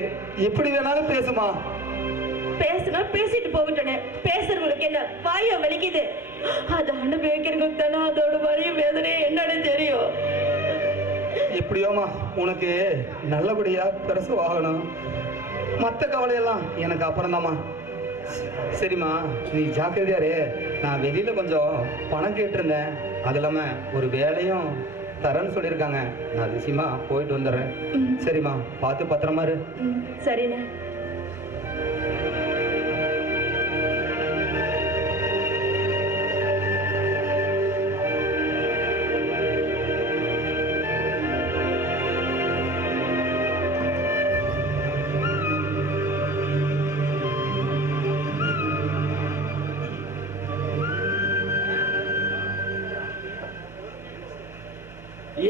எப்படி வேணாலும் பேசுமா. பேசுனா பேசிட்டு போகட்டே. பேசுறவங்களுக்கு என்ன வாய வலிக்குது. அதை அனுபவிக்கிறவங்களுக்கு தானே அதோட வரைய வேதனை என்னன்னு தெரியும். எப்படியோமா உனக்கு நல்லபடியா பிரசவாகணும். மற்ற கவலையெல்லாம் எனக்கு அப்புறம்தாம்மா. சரிம்மா, நீ ஜாக்கிரதையாரே. நான் வெளியில கொஞ்சம் பணம் கேட்டிருந்தேன். அது இல்லாம ஒரு வேலையும் தரேன்னு சொல்லியிருக்காங்க. நான் அதிசயமா போயிட்டு வந்துடுறேன். சரிம்மா, பார்த்து பத்திரமா இரு. சரிண்ணே.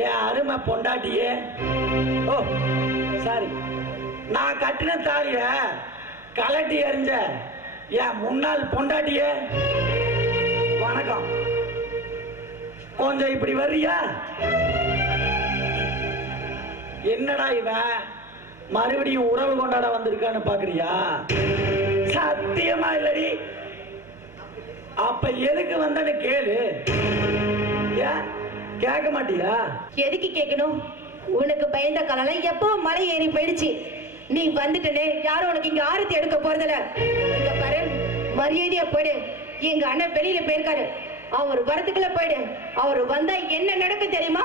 ஏன் அருமை பொண்டாட்டியே, ஓ சாரி, நான் கட்டின தாலிய கலட்டி எறிஞ்ச என் முன்னாள் பொண்டாட்டியே, வணக்கம். கொஞ்சம் இப்படி வர்றியா? என்னடா இவன் மறுபடியும் உறவு கொண்டாட வந்திருக்கான்னு பாக்குறியா? சத்தியமா இல்லடி. அப்ப எதுக்கு வந்தன்னு கேளு. ஏன் கேட்க மாட்டியா? எதுக்கு கேட்கணும்? உனக்கு பயந்த காலம் எப்போ மலை ஏறி போயிடுச்சு. நீ வந்துட்டனே, யாரும் உனக்கு இங்க ஆரத்தி எடுக்க போறதில்ல. இங்க பாரு, மரியாதையா போயிடு. எங்க அண்ணன் வெளியில போயிருக்காரு. அவர் வரத்துக்குள்ள போயிடு. அவர் வந்தா என்ன நடக்கும் தெரியுமா?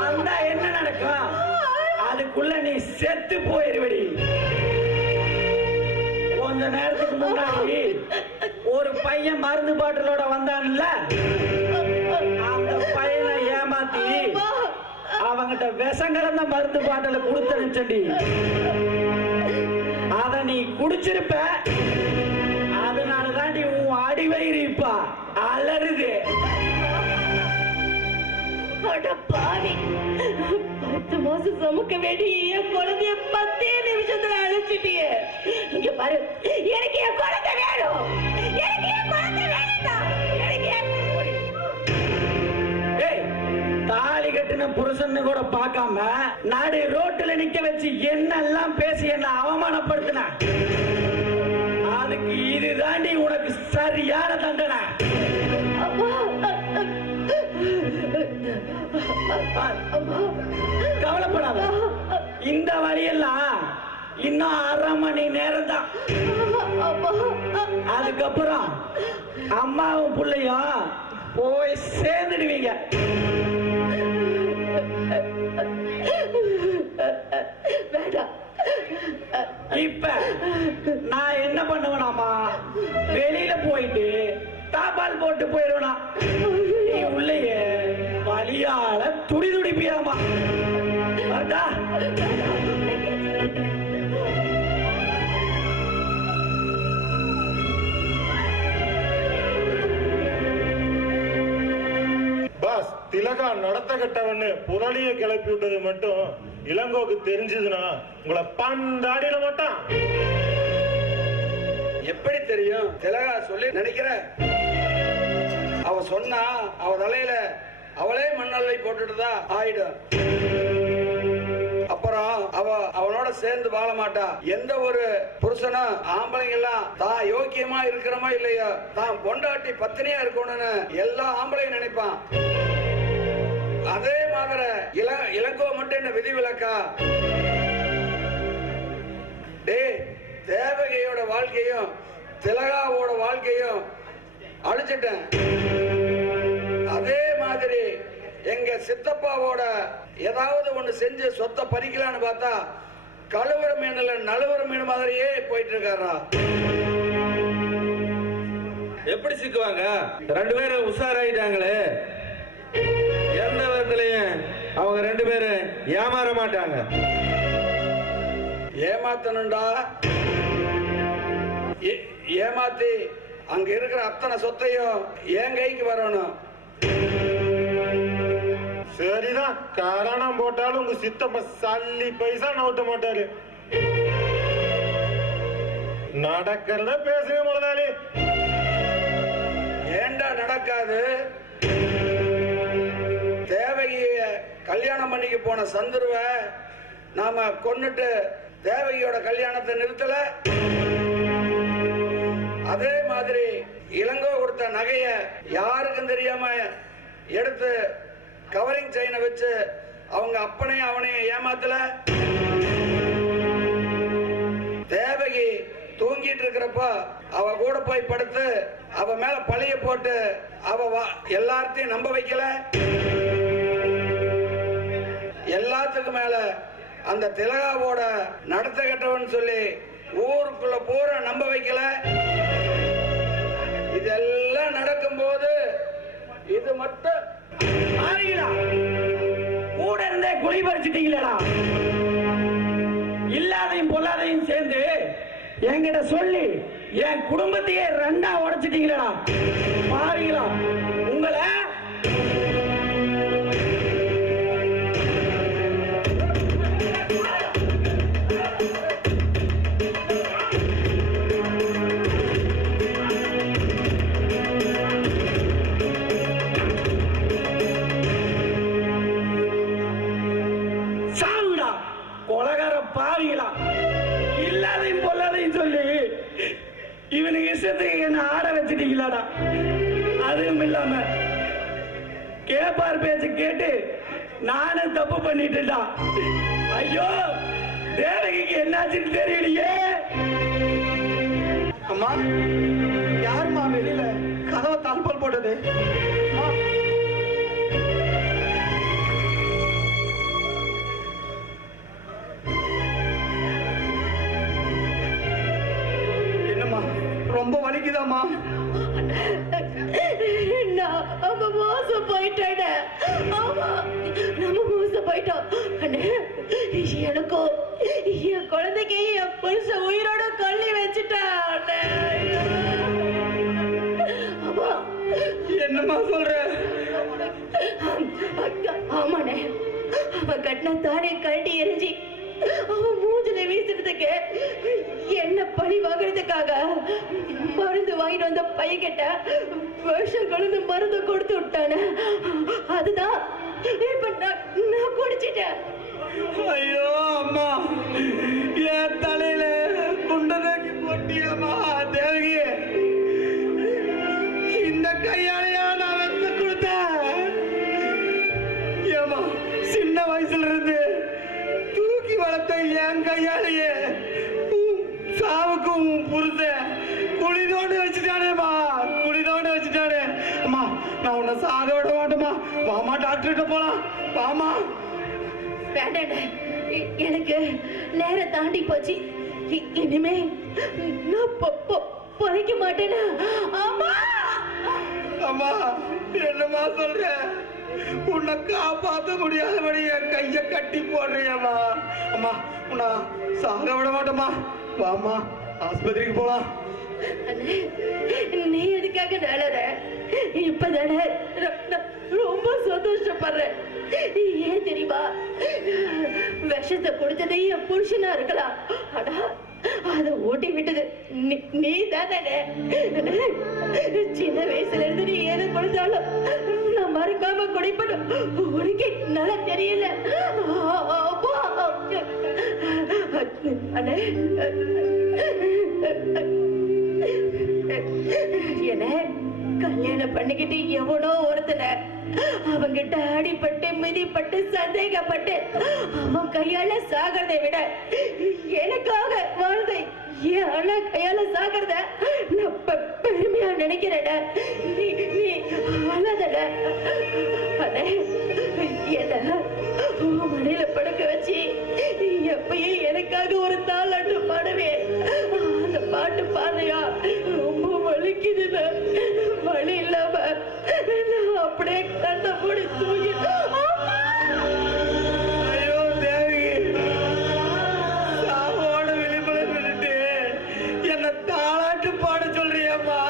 வந்தா என்ன நடக்கும்? அதுக்குள்ள நீ செத்து போயிருவடி. கொஞ்ச நேரத்துக்கு முன்னாடி ஒரு பையன் மருந்து பாட்டிலோட வந்தான்ல, அந்த பையனை ஏமாத்தி அவங்கிட்ட விஷம் கலந்த மருந்து பாட்டில கொடுத்து அனுப்பிச்சடி. அத நீ குடிச்சிருப்ப. அதனாலதான் நீ உன் அடிவயிறு இப்ப அலறுது. 10 மாசம் சுமக்க வேண்டிய குழந்தைய 10 நிமிஷத்துல அழைச்சிட்டியே. இங்க பாரு, எனக்கு என் குழந்தை வேணும். எனக்கு என் குழந்தை புருஷன்னு கூட பார்க்காம நாடு ரோட்டுல நிக்க வச்சு என்னெல்லாம் பேசி என்ன அவமானப்படுத்தின, அதுக்கு இது தாண்டி உனக்கு சரியான தண்டனை. கவலைப்படாத, இந்த வழியெல்லாம் இன்னும் 1/2 மணி நேரம் தான். அதுக்கப்புறம் அம்மாவும் பிள்ளையும் போய் சேர்ந்துடுவீங்க. இப்ப நான் என்ன பண்ணுவேனாமா, வெளியில போயிட்டு தாப்பால் போட்டு போயிடுவேனா, நீ உள்ளேயே வழியால துடி துடிப்பியாமா. பாஸ், திலகா நடத்த கட்டவன்னு புரளிய கிளப்பி விட்டது மட்டும் இளங்கோக்கு தெரிஞ்சதுன்னா உங்களை பந்தாடிட மாட்டான். எப்படி தெரியும்? திலகா சொல்லி நினைக்கிற? அவ சொன்னா அவ தலையில அவளே மண்ணல்லை போட்டுட்டுதா ஆயிடும். அப்புறம் அவனோட சேர்ந்து வாழ மாட்டா. எந்த ஒரு புருஷனும் ஆம்பளைங்க எல்லாம் தான் யோக்கியமா இருக்கிறோமோ இல்லையோ தான் பொண்டாட்டி பத்தினியா இருக்கணும்னு எல்லா ஆம்பளையும் நினைப்பான். அதே மாதிரி இளங்கோ மட்டும் என்ன விதிவிலக்கா? தேவகையோட வாழ்க்கையும் திலகாவோட வாழ்க்கையும் அழிச்சிட்டேன். அதே மாதிரி எங்க சித்தப்பாவோட ஏதாவது ஒண்ணு செஞ்சு சொத்தை பறிக்கலான்னு பார்த்தா கழுவுற மீன்ல நழுவுற மீன் மாதிரியே போயிட்டு இருக்காரா. எப்படி சிக்குவாங்க? 2 பேரும் உஷாராயிட்டாங்களே. எந்த விதத்திலையும் அவங்க 2 பேரும் ஏமாற மாட்டாங்க. ஏமாத்தணும்டா, ஏமாத்தி அங்க இருக்கிற அத்தனை சொத்தையும் என் கைக்கு வரணும். சரிதான், காரணம் போட்டாலும் உங்க சித்தப்ப சல்லி பைசா நோட்ட மாட்டாரு. நடக்கிறத பேசுங்க முதலாளி. ஏண்டா நடக்காது? தேவகிய கல்யாணம் பண்ணிக்க போன சந்துருவ நாம கொன்னுட்டு தேவகியோட கல்யாணத்தை நிறுத்தல. அதே மாதிரி இளங்கோ கொடுத்த நகைய யாருக்கும் தெரியாம எடுத்து கவரிங் செயினை வச்சு அவங்க அப்பனையும் அவனையும் ஏமாத்தல. தேவகி தூங்கிட்டு இருக்கிறப்ப அவ கூட போய் படுத்து அவ மேல பழிய போட்டு அவ எல்லாத்தையும் நம்ப வைக்கல. எல்லாத்துக்கும் மேல அந்த திலகாவோட நடத்த கட்டவன் சொல்லி ஊருக்குள்ள பூரா நம்ப வைக்கல. இதெல்லாம் நடக்கும் போது இது மட்டும் கூட இருந்தே குழி பறிச்சிட்டீங்களா? இல்லாதையும் பொல்லாதையும் சேர்ந்து என்கிட்ட சொல்லி என் குடும்பத்தையே 2ஆ உடைச்சிட்டீங்களா? பாருங்களா உங்களை. இல்லாதையும் பொல்லாதையும் சொல்லி இவனுக்கு இஷ்டத்துக்கு என்ன ஆட வச்சுட்டீங்களாடா. அதுவும் இல்லாம கேப்பார் பேச்சு கேட்டு நானும் தப்பு பண்ணிட்டேன்டா. ஐயோ, தேவகிக்கு என்னாச்சுன்னு தெரியலையே. அம்மா, யாருமா வெளியில கதவை தாழ்பால் போட்டது? ரொம்ப வலிக்குதாமா? நம்ம மோசம் போயிட்டோம். எனக்கும் என் குழந்தைக்கு என் புருஷன் உயிரோட கொல்லி வச்சுட்டான். என்னம்மா சொல்ற? ஆமாண்ணே, அவன் கட்டின தானே கழட்டி எரிஞ்சி அவன் மூஞ்சில வீசுறதுக்கு என்ன பழி வாங்குறதுக்காக மருந்து வாங்கிட்டு வந்த பையன் கிட்ட விஷம் கலந்து மருந்து கொடுத்து விட்டான. அதுதான் இப்ப நான் குடிச்சிட்டேன். ஐயோ அம்மா, என் தலையில குண்டதாக்கி போட்டியம்மா தேவகி. இந்த கையாலையா நான் வந்து கொடுத்தேன். ஏமா சின்ன வயசுல இருந்து தூக்கி வளர்த்த என் கையாலேயே சாவுக்கும் புரித குளிதோண்டு வச்சுட்டானேம்மா, குளிதோண்டு வச்சுட்டானே. அம்மா நான் உன்னை சாக விட மாட்டேம்மா. வாமா டாக்டர்கிட்ட போலாம், வாமா. வேண்டாண்ட, எனக்கு நேரம் தாண்டி போச்சு. இனிமே நான் பொழைக்க மாட்டேனா? அம்மா அம்மா என்னம்மா சொல்ற? உன்னை காப்பாற்ற முடியாதபடி என் கைய கட்டி போடுறியம்மா. அம்மா உன்னை சாக விட மாட்டேம்மா. வாமா ஆஸ்பத்திரிக்கு போலாம். நீ எதுக்காக நலற? இப்பதானே ரொம்ப சந்தோஷப்படுறேன். ஏன் தெரியுமா? விஷத்தை கொடுத்ததே என் புருஷனா இருக்கலாம், ஆனா அத ஓட்டி விட்டது நீ தானே. சின்ன வயசுல இருந்து நீ எது கொடுத்தாலும் நான் மறக்காம குடிப்படும் உனக்கு நல்லா தெரியல. என்ன கல்யாணம் பண்ணிக்கிட்டு எவனோ ஒருத்தன அவங்கிட்ட அடிபட்டு மிதிப்பட்டு சந்தேகப்பட்டு அவன் கையால சாகிறதை விட எனக்காக வாழ்ந்த என் அண்ணா கையால சாகிறத நான் பெருமையா நினைக்கிறேன். நீ அழாதட. என்ன மடியில படுக்க வச்சு எப்பயும் எனக்காக ஒரு தாளாட்டு பாடுவேன். அந்த பாட்டு பாடுறியா ரொம்ப வலிக்குதுல. வலி இல்லாம அப்படியே கண்ண மூடி தூங்கி. ஐயோ தேவி, சாவோட விளிம்புல விழுந்து என்ன தாளாட்டு பாட சொல்றியம்மா.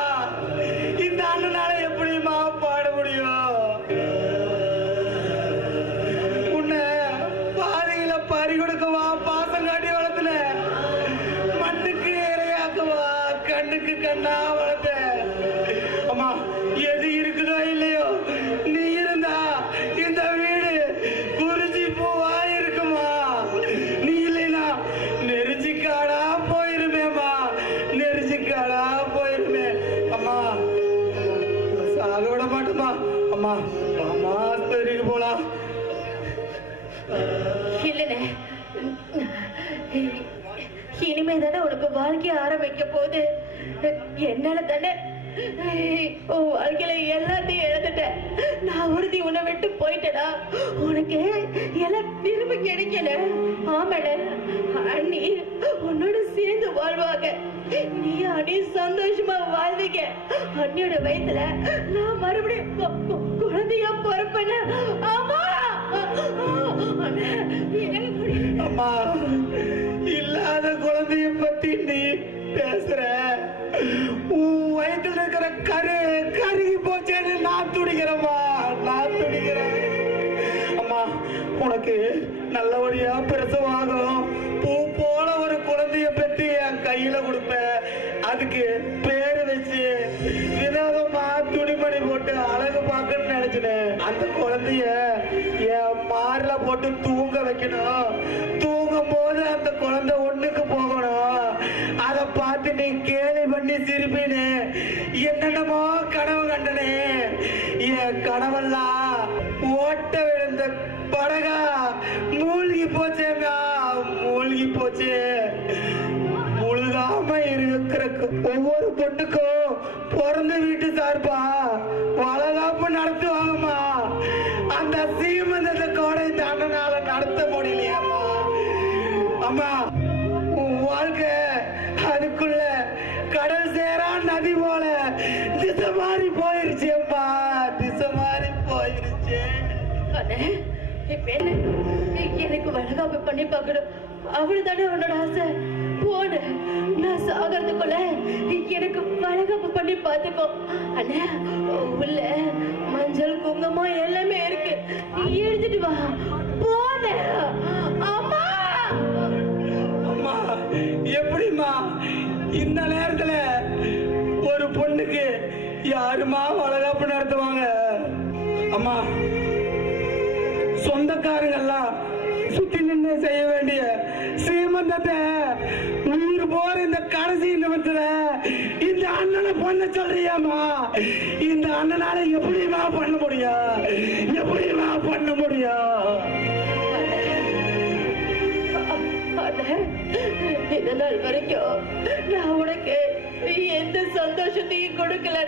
இந்த அண்ணனால எப்படிமா பாட முடியும்? உன்னை பாதையில பறி கொடுக்கவா பாசம் காட்டி வளர்த்துல, மண்ணுக்கு இரையாக்குவா கண்ணுக்கு கண்ணா வளர்த்த. அம்மா எது இருக்குதோ இல்லையோ, நீ இருந்தா இந்த வீடு குறிஞ்சி பூவா இருக்குமா. நீ இல்லைனா நெருஞ்சி காடா போயிருமேம்மா, நெருஞ்சி காடா போயிருமே. அம்மா சாக விட மாட்டோமா. அம்மா அம்மா ஆஸ்பத்திரிக்கு போலாம். இல்லனே, இனிமே தானே உனக்கு வாழ்க்கைய ஆரம்பிக்க போகுது. என்னால தானே உன் வாழ்க்கையில எல்லாத்தையும் இழந்துட்டேன். நான் உறுதி உன்னை விட்டு போயிட்டேனா உனக்கு எல்லாம் திரும்ப கிடைக்கல. ஆமாட, அண்ணி உன்னோட சேர்ந்து வாழ்வாங்க. நீ அண்ணி சந்தோஷமா வாழ்வீங்க. அண்ணியோட வயசுல நான் மறுபடியும் குழந்தையா பொறுப்பேன். ஆமா அம்மா, இல்லாத குழந்தைய பத்தி நீ பேசுற. உன் வயிற்றுல இருக்கிற கருகி போச்சேன்னு நான் துடிக்கிறேம்மா, நான் துடிக்கிறேன். அம்மா உனக்கு நல்லபடியா பிரசவாகும். பூ போல ஒரு குழந்தைய பெற்று என் கையில கொடுப்பேன். அதுக்கு பேரு வச்சு வினோதமா துணிமணி போட்டு அழகு பார்க்கணும்னு நினைச்சினேன். அந்த குழந்தைய என் மார்ல போட்டு தூங்க வைக்கணும். தூங்கும் போது அந்த குழந்தை ஒண்ணுக்கு போகணும். அத பார்த்து நீ கேலி பண்ணி சிரிப்பினு என்னென்னமோ கனவு கண்டனே. என் கனவெல்லாம் ஓட்ட விழுந்த படகா மூழ்கி போச்சேங்க, மூழ்கி போச்சு. முழுகாம இருக்கிற ஒவ்வொரு பொண்ணுக்கும் பிறந்த வீட்டு சார்பா வளகாப்பு நடத்துவாங்கம்மா. அந்த சீமந்த கோடை தாண்டனால நடத்த முடியலையாம்மா. அம்மா உன் வாழ்க்கை அதுக்குள்ள கடல் சேரா நதி போல திசை மாறி போயிருச்சு அம்மா, திசை மாறி போயிருச்சு. எனக்கு வளகாப்பு பண்ணி பார்க்கணும், அவ்வளவுதானே உன்னோட ஆசை? போன நான் சாகிறதுக்குள்ள எனக்கு வளகாப்பு பண்ணி பார்த்துக்கோ. அண்ணா உள்ள மஞ்சள் குங்குமம் எல்லாமே இருக்கு, எடுத்துட்டு வா. போன அம்மா அம்மா எப்படிம்மா இந்த நேரத்துல ஒரு பொண்ணுக்கு யாருமா வளகாப்பு நடத்துவாங்க? அம்மா சொந்தக்காரங்க எல்லாம் சுத்தி நின்று செய்ய வேண்டிய சீமந்தத்தை உயிர் போற இந்த கடைசி நிமிஷத்துல இந்த அண்ணனை பண்ண சொல்றியாமா? இந்த அண்ணனால எப்படிமா பண்ண முடியும்? எப்படிமா பண்ண முடியும்? இதனால் வரைக்கும் நான் உனக்கு எந்த சந்தோஷத்தையும் கொடுக்கல,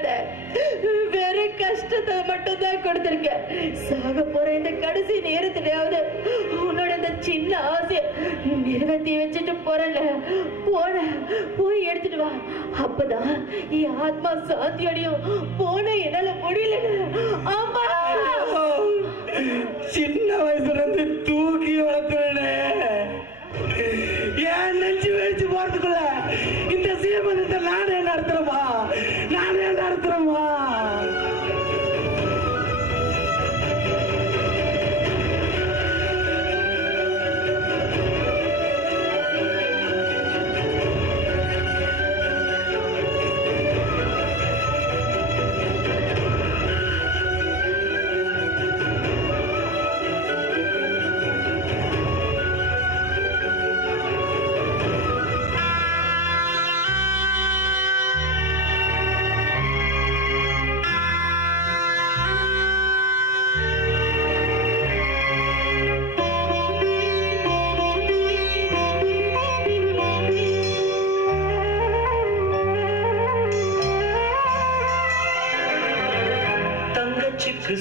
வேற கஷ்டத்தை மட்டும் தான் கொடுத்திருக்கேன். சாக போற இந்த கடைசி நேரத்திலாவது உன்னோட இந்த சின்ன ஆசை நிறைவேற்றி வச்சுட்டு போறல, போய் எடுத்துட்டு வா. அப்பதான் என் ஆத்மா சாந்தியடையும். போன என்னால முடியல. ஆமா, சின்ன வயசுல இருந்து தூக்கி வளர்த்துறேன். ஏன் நெஞ்சு வெடிச்சு போறதுக்குள்ள இந்த சீமந்தத்தை நானே நடத்துறமா? நானே நடத்துறமா?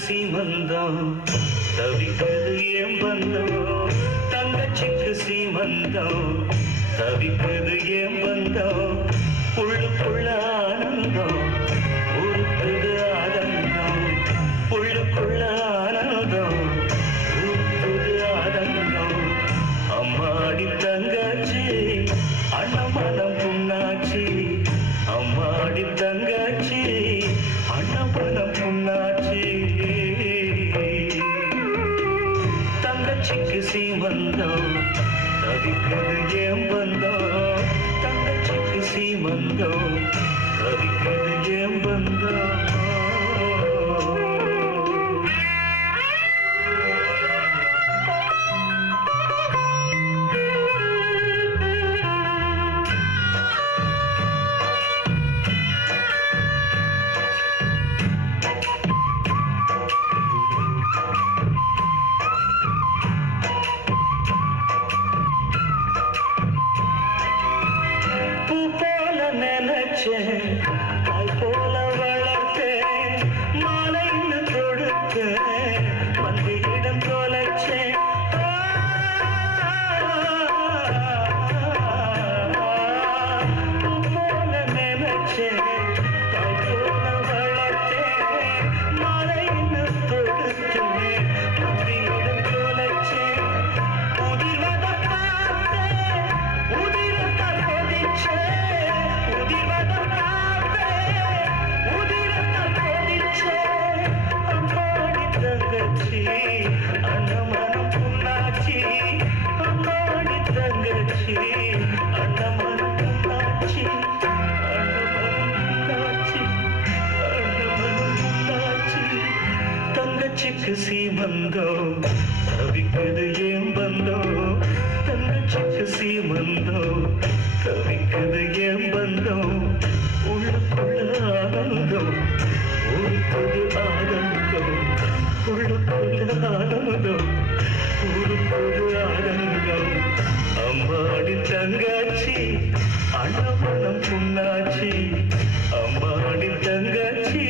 சீமந்தம் தவிக்கிறது ஏன் பந்தம்? தங்கச்சிக்கு சீமந்தம் தவிக்கிறது ஏன் பந்தம்? உள்ளுக்குள்ள ஆனந்தம் உருக்குது ஆனந்தம். உள்ளுக்குள்ள ஆனந்தம் உருக்குது ஆனந்தம். அம்மாடி தங்கச்சி அண்ணமனம் புண்ணாச்சி. அம்மாடி தங்கச்சி அண்ணமனம் புண்ணாச்சி. தங்கச்சிக்கு சீமந்தம் தவிக்கிறது ஏன் பந்தம்? தங்கச்சிக்கு சீமந்தம் தவிக்கிறது ஏன் பந்தம்? தாய் போல வளர்த்தேன், மாலைன்னு தொடுத்தேன், மந்தியிடம் தொலைச்சேன். போல நினைச்சேன், தாய் போல வளர்த்தேன், மாலைன்னு தொடுத்தேன், மந்தியிடம் தொலைச்சேன். உதிர்வத பார்த்தேன், உதிரத்தை கொதிச்சேன். அண்ணமனம் புண்ணாச்சி. அம்மாடி தங்கச்சி அண்ணமனம் புண்ணாச்சி. அண்ணமனம் புண்ணாச்சி. தங்கச்சிக்கு சீமந்தம் தவிக்கிறது ஏன் பந்தம்? தங்கச்சிக்கு சீமந்தம் தவிக்கிறது ஏன் பந்தம்? உள்ளுக்குள்ள ஆனந்தம் உருக்குது ஆனந்தம். உள்ளுக்குள்ள ஆனந்தம் உருக்குது ஆனந்தம். அம்மாடி தங்கச்சி அண்ணமனம் புண்ணாச்சி. அம்மாடி தங்கச்சி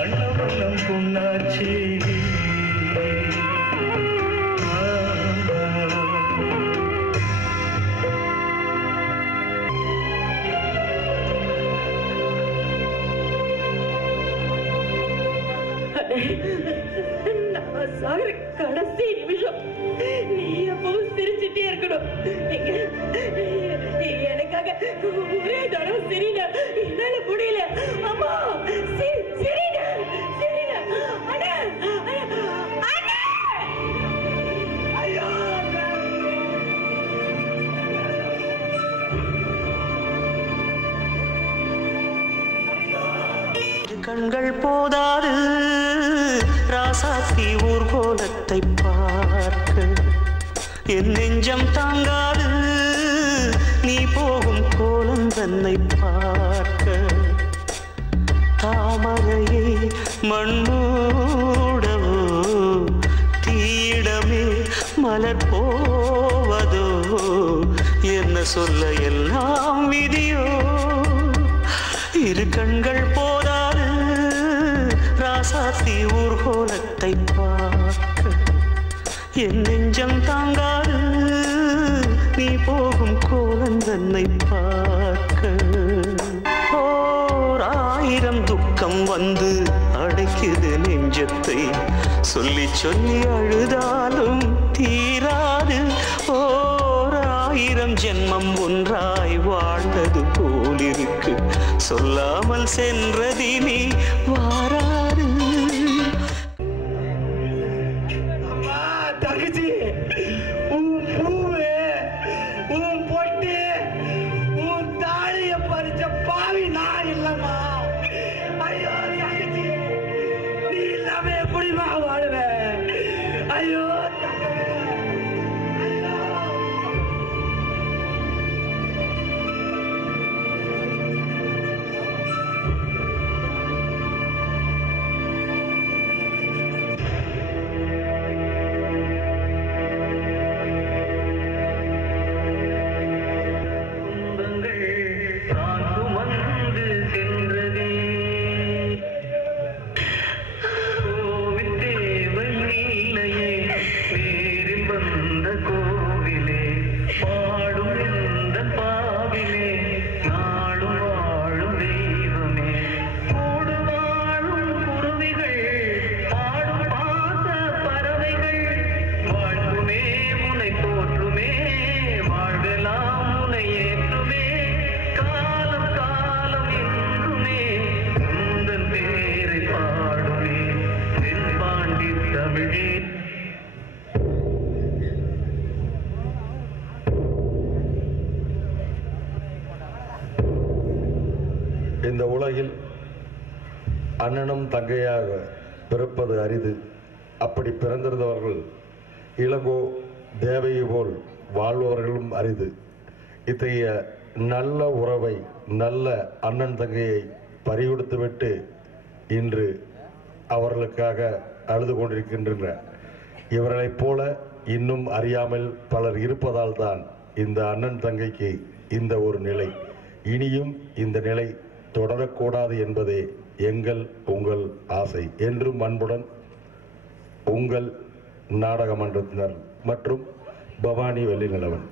அண்ணமனம் புண்ணாச்சி. சாகர கடைசி நிமிஷம் நீ எப்பவும் சிரிச்சுட்டே இருக்கணும். எனக்காக ஒரே தடவை சிரின, என்னால முடியல. அம்மா சிரின சிரின. அண்ணா அண்ணா, ஐயோ கண்கள் போதாது ராசாத்தி ஊர்கோலத்தை பார்க்க என் நெஞ்சம் தாங்காது நீ போகும் கோலம் தன்னை பார்க்க தாமரையை மண்மூடவோ தீடமே மலர் போவதோ என்ன சொல்ல எல்லாம் விதியோ இரு கண்கள் போதாது ராசாத்தி ஊர்கோலத்தை பார்க்க என் நெஞ்சம் தாங்காது நீ போகும் கோலம் தன்னை பார்க்க ஓராயிரம் துக்கம் வந்து அடைக்குது நெஞ்சத்தை சொல்லி சொல்லி அழுதாலும் தீராது ஓராயிரம் ஜென்மம் ஒன்றாய் வாழ்ந்தது போலிருக்கு சொல்லாமல் சென்றதினி வாராது. தகுச்சி உன் பூவு உன் பொட்டு உன் தாலிய பறிச்ச பாவி நான் இல்லம்மா. ஐயோ தகுச்சி நீ இல்லாம எப்படிமா வாழுவேன்? ஐயோ இந்த உலகில் அண்ணனும் தங்கையாக பிறப்பது அரிது. அப்படி பிறந்திருந்தவர்கள் இளங்கோ தேவையை போல் வாழ்பவர்களும் அரிது. இத்தகைய நல்ல உறவை நல்ல அண்ணன் தங்கையை பறிகொடுத்துவிட்டு இன்று அவர்களுக்காக அழுது கொண்டிருக்கின்றன. இவர்களைப் போல இன்னும் அறியாமல் பலர் இருப்பதால் தான் இந்த அண்ணன் தங்கைக்கு இந்த ஒரு நிலை. இனியும் இந்த நிலை தொடரக்கூடாது என்பதே எங்கள் உங்கள் ஆசை. என்றும் அன்புடன் உங்கள் நாடக மன்றத்தினர் மற்றும் பவானி வெள்ளிநிலவன்.